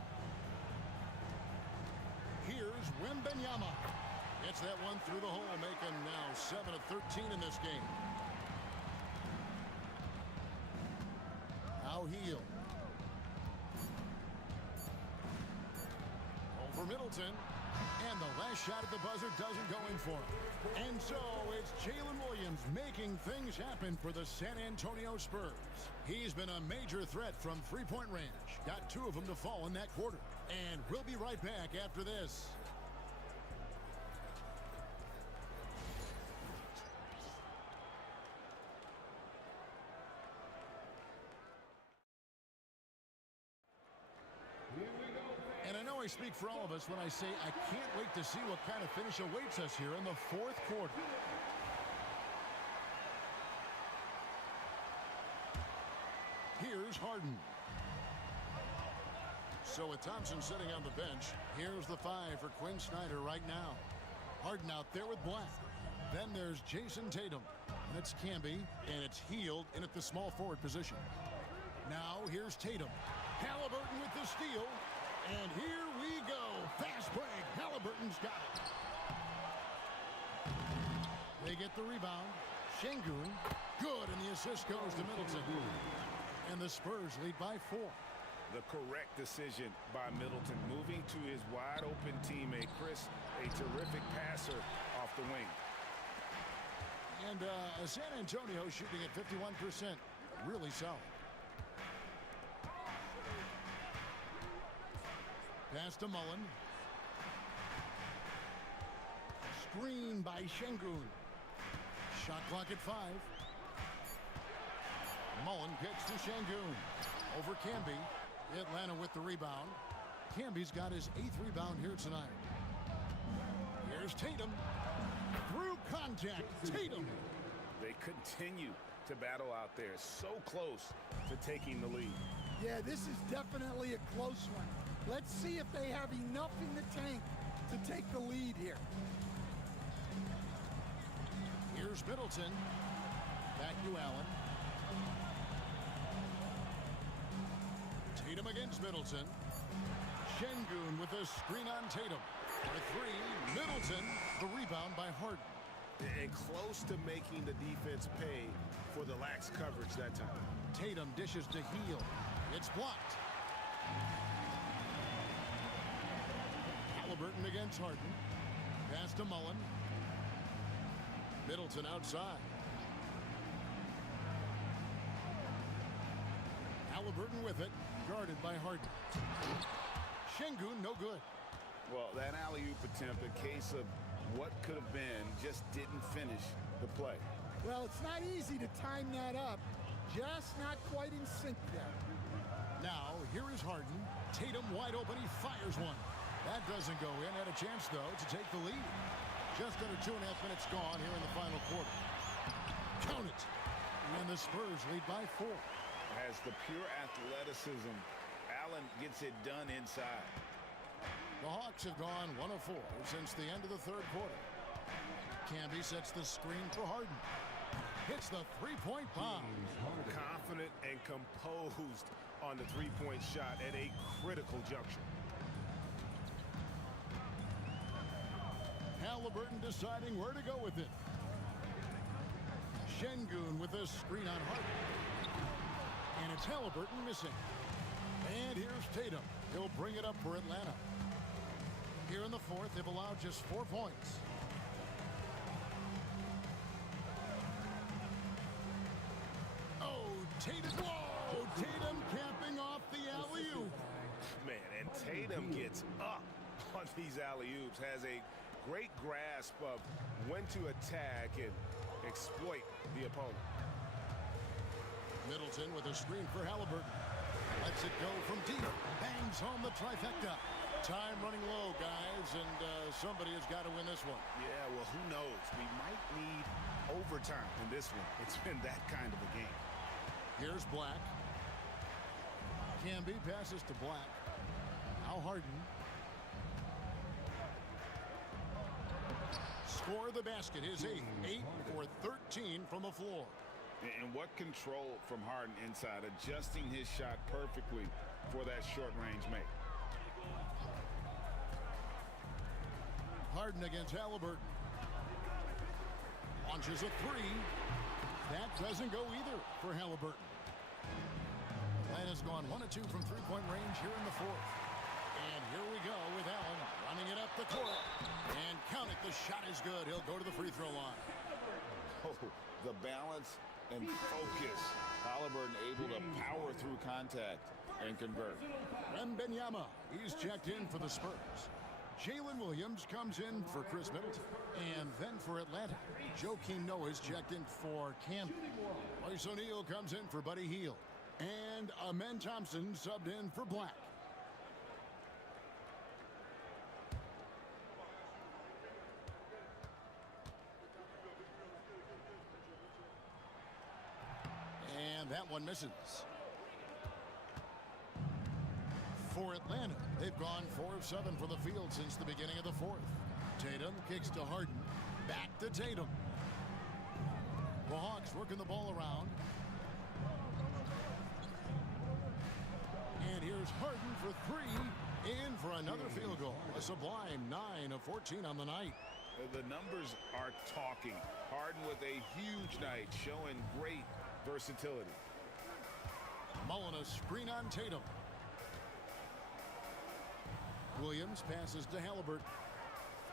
Here's Wembanyama. Gets that one through the hole, making now 7 of 13 in this game. Now Heel. Over Middleton. And the last shot at the buzzer doesn't go in for him. And so it's Jalen Williams making things happen for the San Antonio Spurs. He's been a major threat from 3-point range. Got 2 of them to fall in that quarter. And we'll be right back after this. And I know I speak for all of us when I say I can't wait to see what kind of finish awaits us here in the 4th quarter. Here's Harden. So with Thompson sitting on the bench, here's the 5 for Quinn Snyder right now. Harden out there with Black. Then there's Jason Tatum. And it's Camby, and it's Healed in at the small forward position. Now here's Tatum. Halliburton with the steal. And here we go. Fast break. Halliburton's got it. They get the rebound. Şengün, good, and the assist goes to Middleton. And the Spurs lead by 4. The correct decision by Middleton, moving to his wide-open teammate, Chris, a terrific passer off the wing. And San Antonio shooting at 51%. Really solid. Pass to Mullen. Screen by Şengün. Shot clock at 5. Mullen kicks to Şengün. Over Camby. Atlanta with the rebound. Camby's got his 8th rebound here tonight. Here's Tatum. Through contact, Tatum. They continue to battle out there, so close to taking the lead. Yeah, this is definitely a close one. Let's see if they have enough in the tank to take the lead here. Here's Middleton. Back to Allen. Tatum against Middleton. Şengün with a screen on Tatum. For 3, Middleton. The rebound by Harden. And close to making the defense pay for the lax coverage that time. Tatum dishes to Heel. It's blocked. Halliburton against Harden. Pass to Mullen. Middleton outside. Halliburton with it. Guarded by Harden. Şengün no good. Well, that alley-oop attempt, a case of what could have been, just didn't finish the play. Well, it's not easy to time that up. Just not quite in sync there. Now, here is Harden. Tatum wide open. He fires one. That doesn't go in. Had a chance, though, to take the lead. Just under 2.5 minutes gone here in the final quarter. Count it. And the Spurs lead by 4. Has the pure athleticism. Allen gets it done inside. The Hawks have gone 1 of 4 since the end of the 3rd quarter. Camby sets the screen for Harden. Hits the three-point bomb. Confident and composed on the three-point shot at a critical juncture. Halliburton deciding where to go with it. Şengün with a screen on Harden. And it's Halliburton missing. And here's Tatum. He'll bring it up for Atlanta. Here in the 4th, they've allowed just 4 points. Oh, Tatum. Whoa! Tatum capping off the alley-oop. Man, and Tatum gets up on these alley-oops, has a great grasp of when to attack and exploit the opponent. Middleton with a screen for Halliburton. Lets it go from deep. Bangs home the trifecta. Time running low, guys, and somebody has got to win this one. Yeah, well, who knows? We might need overtime in this one. It's been that kind of a game. Here's Black. Camby passes to Black. Now Harden. Score the basket. His 8th. 8 for 13 from the floor. And what control from Harden inside, adjusting his shot perfectly for that short-range make. Harden against Halliburton. Launches a 3. That doesn't go either for Halliburton. Atlanta's gone 1 of 2 from three-point range here in the 4th. And here we go with Allen running it up the court. And count it, the shot is good. He'll go to the free throw line. Oh, the balance and focus. Halliburton able to power through contact and convert. Wembanyama, he's checked in for the Spurs. Jalen Williams comes in for Chris Middleton. And then for Atlanta, Joakim Noah's checked in for Camby. Royce O'Neal comes in for Buddy Hield. And Amen Thompson subbed in for Black. And that one misses. For Atlanta, they've gone 4 of 7 from the field since the beginning of the 4th. Tatum kicks to Harden. Back to Tatum. The Hawks working the ball around. And here's Harden for 3. In for another field goal. A sublime 9 of 14 on the night. The numbers are talking. Harden with a huge night, showing great versatility. Mullen a screen on Tatum. Williams passes to Halliburton.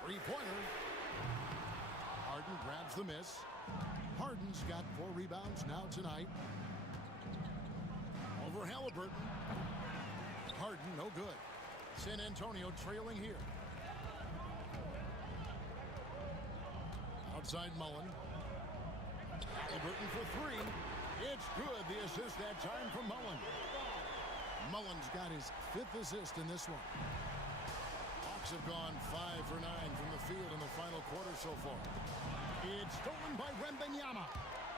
Three-pointer. Harden grabs the miss. Harden's got 4 rebounds now tonight. Over Halliburton. Harden, no good. San Antonio trailing here. Outside Mullen. Halliburton for 3. It's good. The assist that time from Mullen. Mullen's got his 5th assist in this one. Hawks have gone 5 for 9 from the field in the final quarter so far. It's stolen by Wembanyama.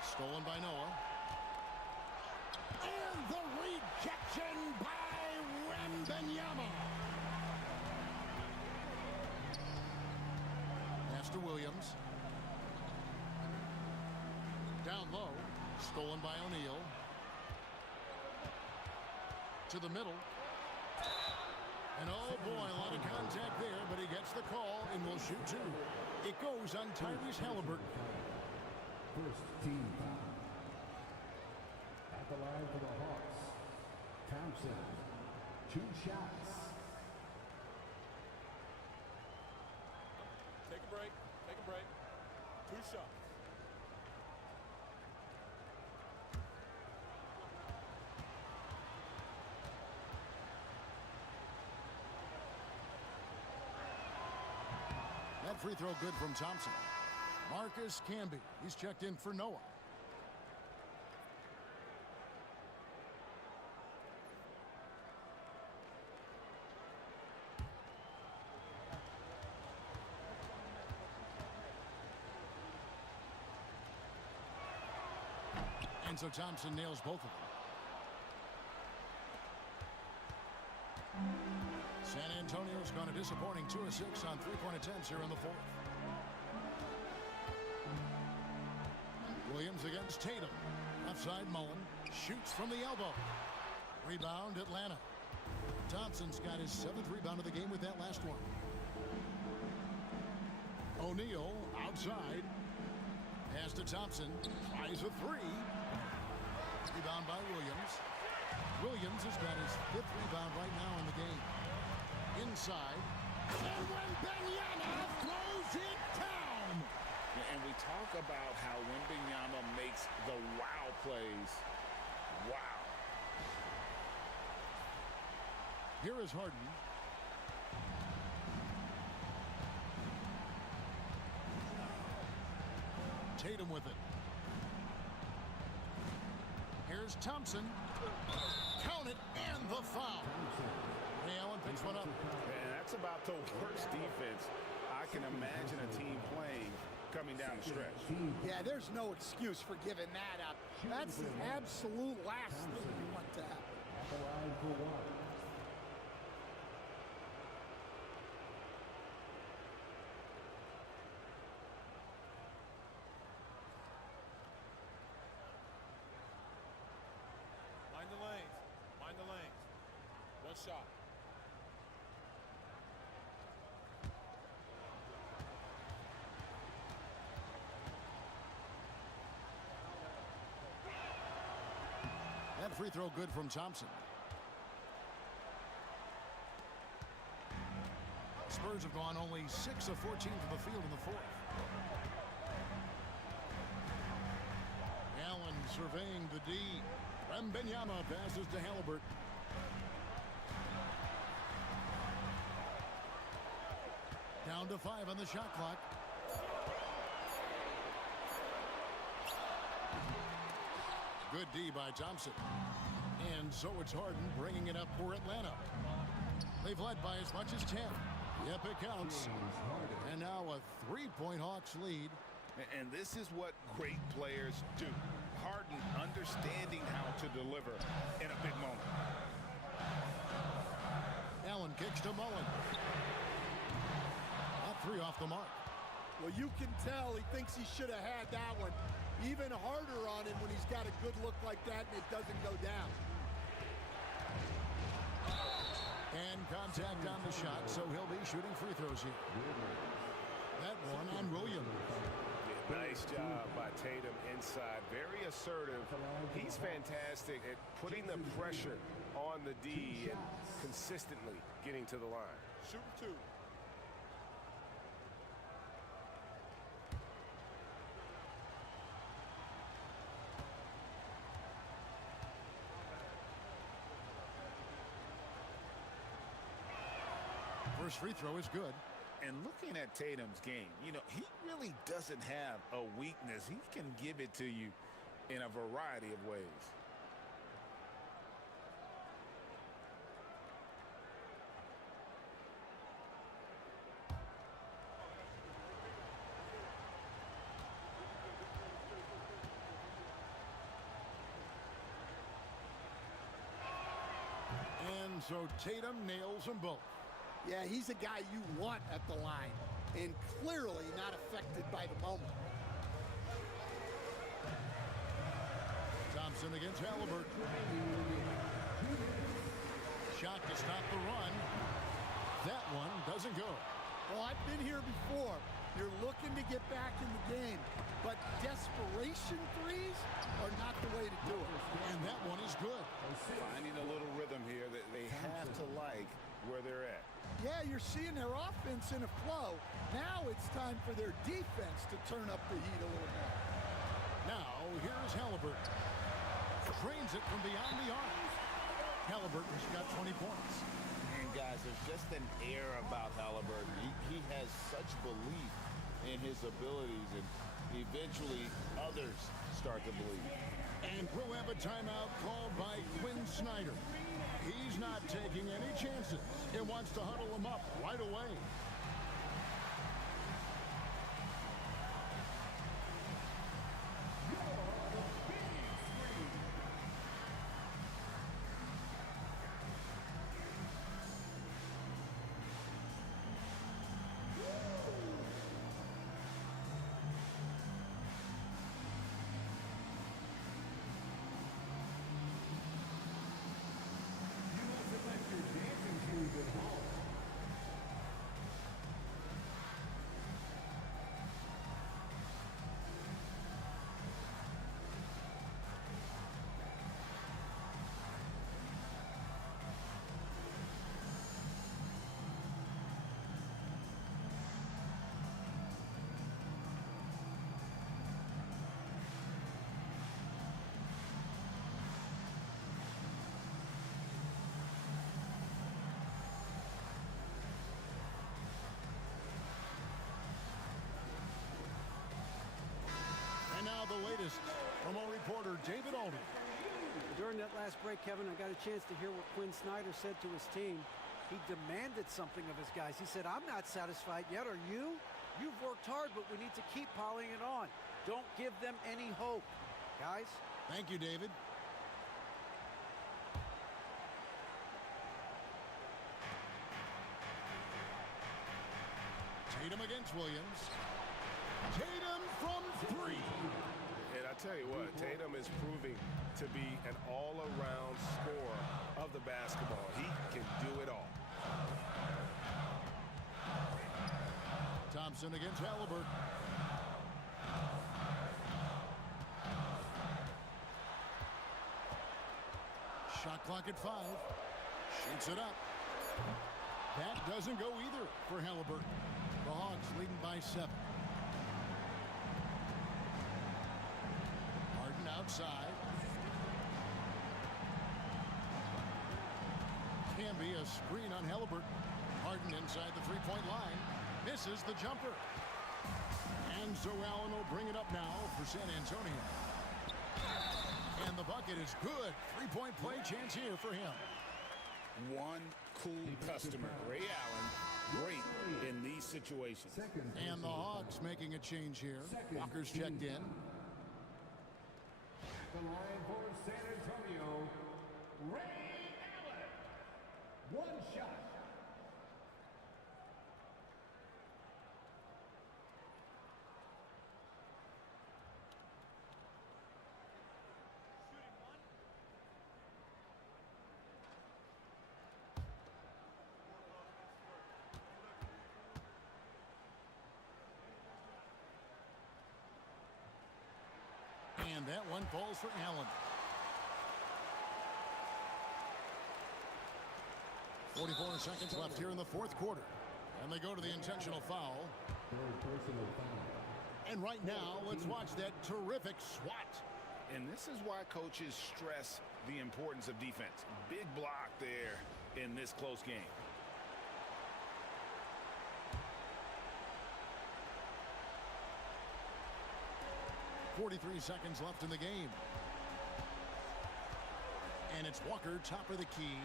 Stolen by Noah. And the rejection by Wembanyama. Pass to Williams. Down low. Stolen by O'Neal. To the middle. And oh boy, a lot of contact there, but he gets the call and will shoot 2. It goes on Tyrese Halliburton. First team foul. At the line for the Hawks, Thompson. 2 shots. Take a break. Take a break. 2 shots. That free throw good from Thompson. Marcus Camby. He's checked in for Noah. And so Thompson nails both of them. San Antonio's gone a disappointing 2 of 6 on 3-point attempts here in the 4th. Williams against Tatum. Left side Mullen. Shoots from the elbow. Rebound Atlanta. Thompson's got his 7th rebound of the game with that last one. O'Neal outside. Pass to Thompson. Tries a 3. Rebound by Williams. Williams has got his 5th rebound right now in the game. Inside. And Wembanyama throws it down. And we talk about how Wembanyama makes the wow plays. Wow. Here is Harden. Tatum with it. Here's Thompson. Count it, and the foul. Ray Allen picks one up. And that's about the worst defense I can imagine a team playing coming down the stretch. Yeah, there's no excuse for giving that up. That's the absolute last thing you want to happen. At the line for 1. Mind the lanes. Mind the lanes. 1 shot. That free throw good from Thompson. Spurs have gone only 6 of 14 from the field in the 4th. Allen surveying the D. Wembanyama passes to Halliburton. Down to 5 on the shot clock. Good D by Thompson. And so it's Harden bringing it up for Atlanta. They've led by as much as 10. Yep, it counts. And now a 3-point Hawks lead. And this is what great players do. Harden understanding how to deliver in a big moment. Allen kicks to Mullen. That 3 off the mark. Well, you can tell he thinks he should have had that one. Even harder on him when he's got a good look like that and it doesn't go down. And contact on the shot, so he'll be shooting free throws here. That one on Williams. Yeah, nice job by Tatum inside. Very assertive. He's fantastic at putting the pressure on the D and consistently getting to the line. Shooting two. First free throw is good. And looking at Tatum's game, you know, he really doesn't have a weakness. He can give it to you in a variety of ways. And so Tatum nails them both. Yeah, he's a guy you want at the line, and clearly not affected by the moment. Thompson against Halliburton. Shot to stop the run. That one doesn't go. Well, I've been here before. You're looking to get back in the game, but desperation threes are not the way to do it. And that one is good. Finding a little rhythm here that they have to like where they're at. Yeah, you're seeing their offense in a flow. Now it's time for their defense to turn up the heat a little more. Now, here's Halliburton. Drains it from beyond the arc. Halliburton's got 20 points. And guys, there's just an air about Halliburton. He has such belief in his abilities, and eventually others start to believe. And we'll have a timeout called by Quinn Snyder. He's not taking any chances. He wants to huddle him up right away. And now the latest from our reporter, David Aldridge. During that last break, Kevin, I got a chance to hear what Quinn Snyder said to his team. He demanded something of his guys. He said, I'm not satisfied yet. Are you? You've worked hard, but we need to keep piling it on. Don't give them any hope, guys. Thank you, David. Tatum against Williams. Tatum from three. And I tell you what, Tatum is proving to be an all-around scorer of the basketball. He can do it all. Thompson against Halliburton. Shot clock at 5. Shoots it up. That doesn't go either for Halliburton. The Hawks leading by 7. Harden outside. Can be a screen on Halliburton. Harden inside the three-point line. Misses the jumper. And so Allen will bring it up now for San Antonio. And the bucket is good. Three-point play chance here for him. One cool customer, Ray Allen, great in these situations. And the Hawks making a change here. Walker's checked in. The line for San Antonio, Ray Allen. One shot. And that one falls for Allen. 44 seconds left here in the fourth quarter. And they go to the intentional foul. And right now, let's watch that terrific swat. And this is why coaches stress the importance of defense. Big block there in this close game. .43 seconds left in the game. And it's Walker, top of the key.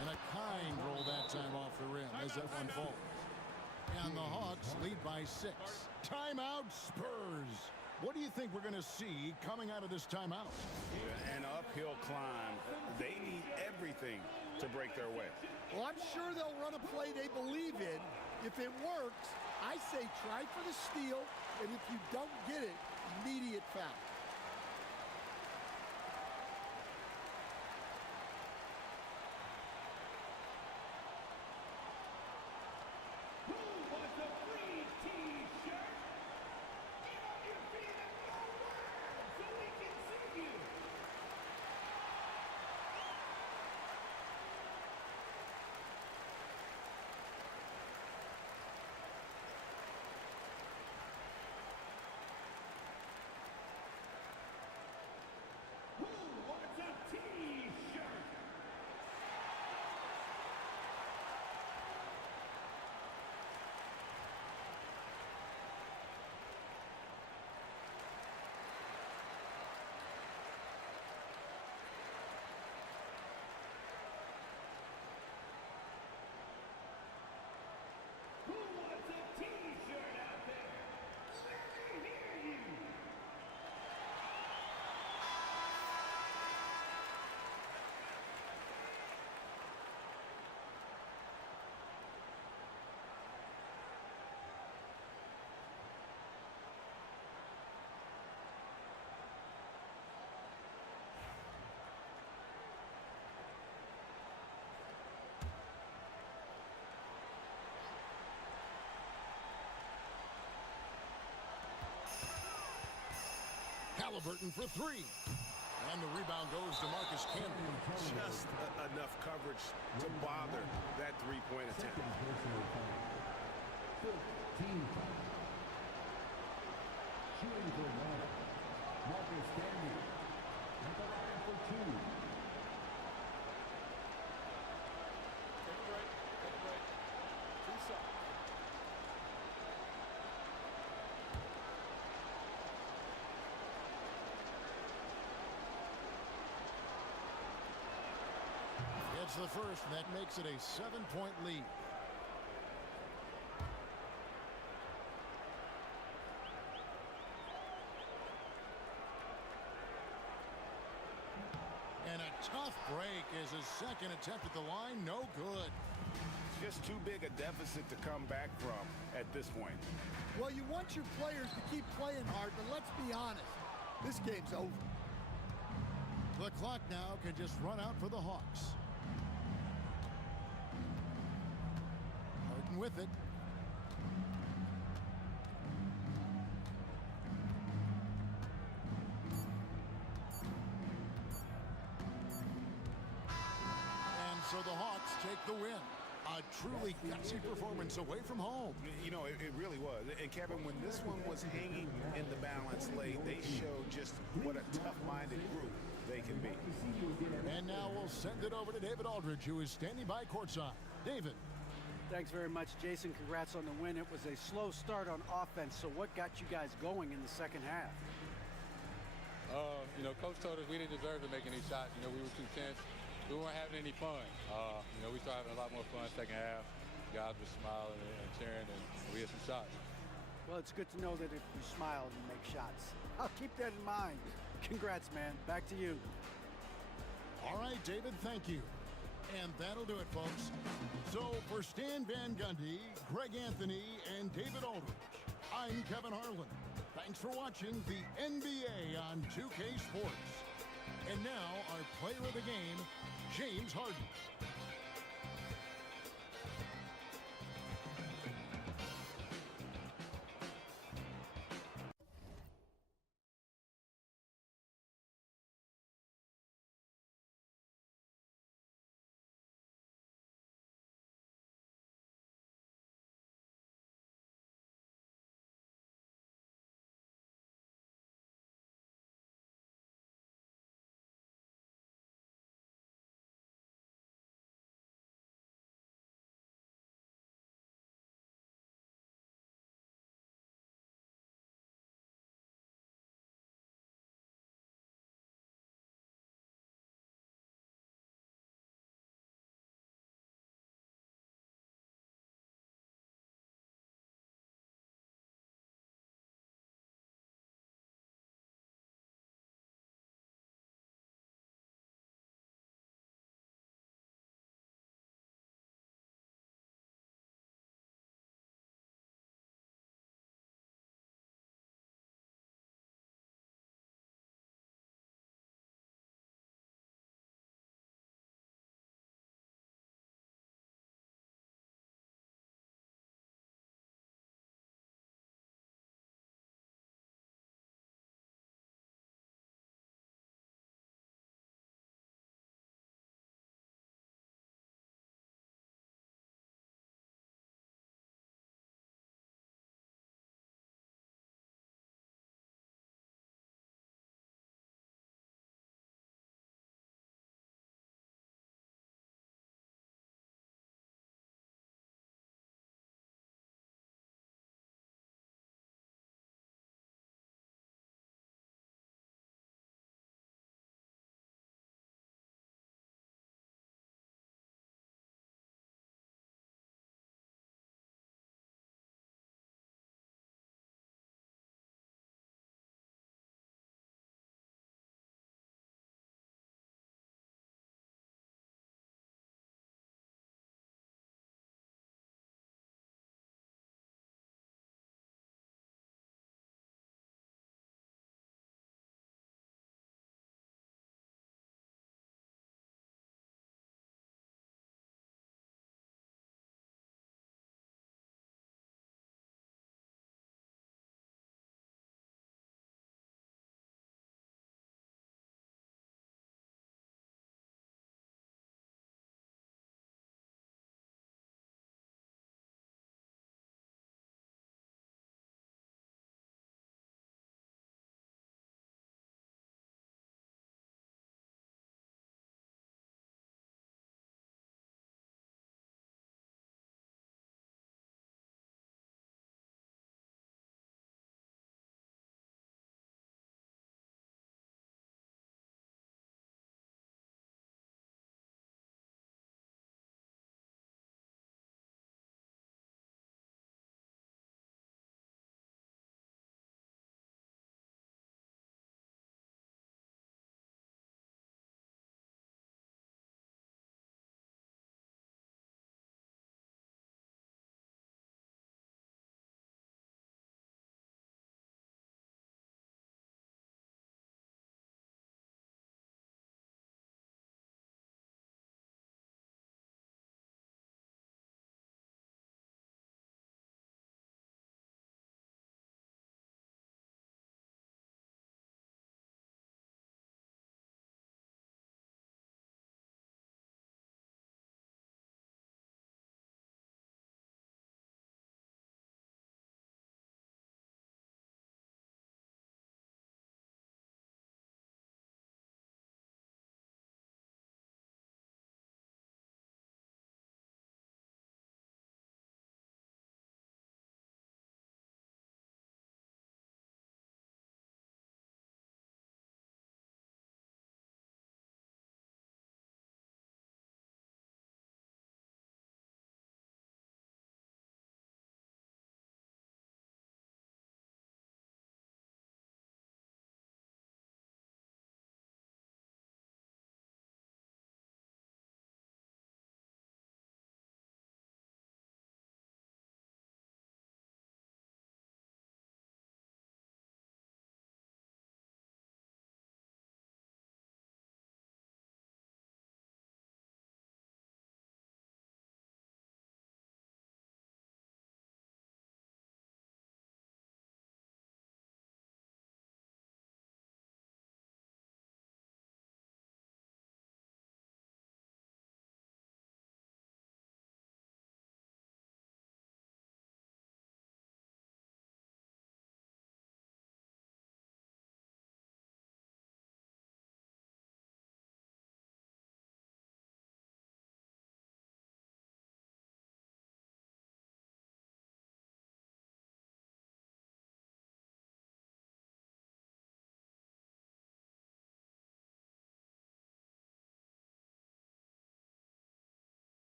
And a kind roll that time off the rim as that one falls. And the Hawks lead by 6. Timeout, Spurs. What do you think we're going to see coming out of this timeout? An uphill climb. They need everything to break their way. Well, I'm sure they'll run a play they believe in. If it works, I say try for the steal, and if you don't get it, immediate foul. Halliburton for 3. And the rebound goes to Marcus Camby. Just enough coverage to bother that three-point attempt. Shooting for Marcus Camby at the line for 2. Take a break. Take a break. 2 shots. It's the first, and that makes it a 7-point lead. And a tough break is his second attempt at the line. No good. Just too big a deficit to come back from at this point. Well, you want your players to keep playing hard, but let's be honest. This game's over. The clock now can just run out for the Hawks. Harden with it. And so the Hawks take the win. A truly gutsy performance away from home. You know, it really was. And Kevin, when this one was hanging in the balance late, they showed just what a tough-minded group they can be. And now we'll send it over to David Aldridge, who is standing by courtside. David. Thanks very much, Jason. Congrats on the win. It was a slow start on offense, so what got you guys going in the second half? You know, Coach told us we didn't deserve to make any shots. You know, we were too tense. We weren't having any fun. You know, we started having a lot more fun second half. Guys were smiling and cheering, and we had some shots. Well, it's good to know that if you smile, you make shots. I'll keep that in mind. Congrats, man. Back to you. All right, David, thank you. And that'll do it, folks. So for Stan Van Gundy, Greg Anthony, and David Aldridge, I'm Kevin Harlan. Thanks for watching the NBA on 2K Sports. And now our player of the game, James Harden.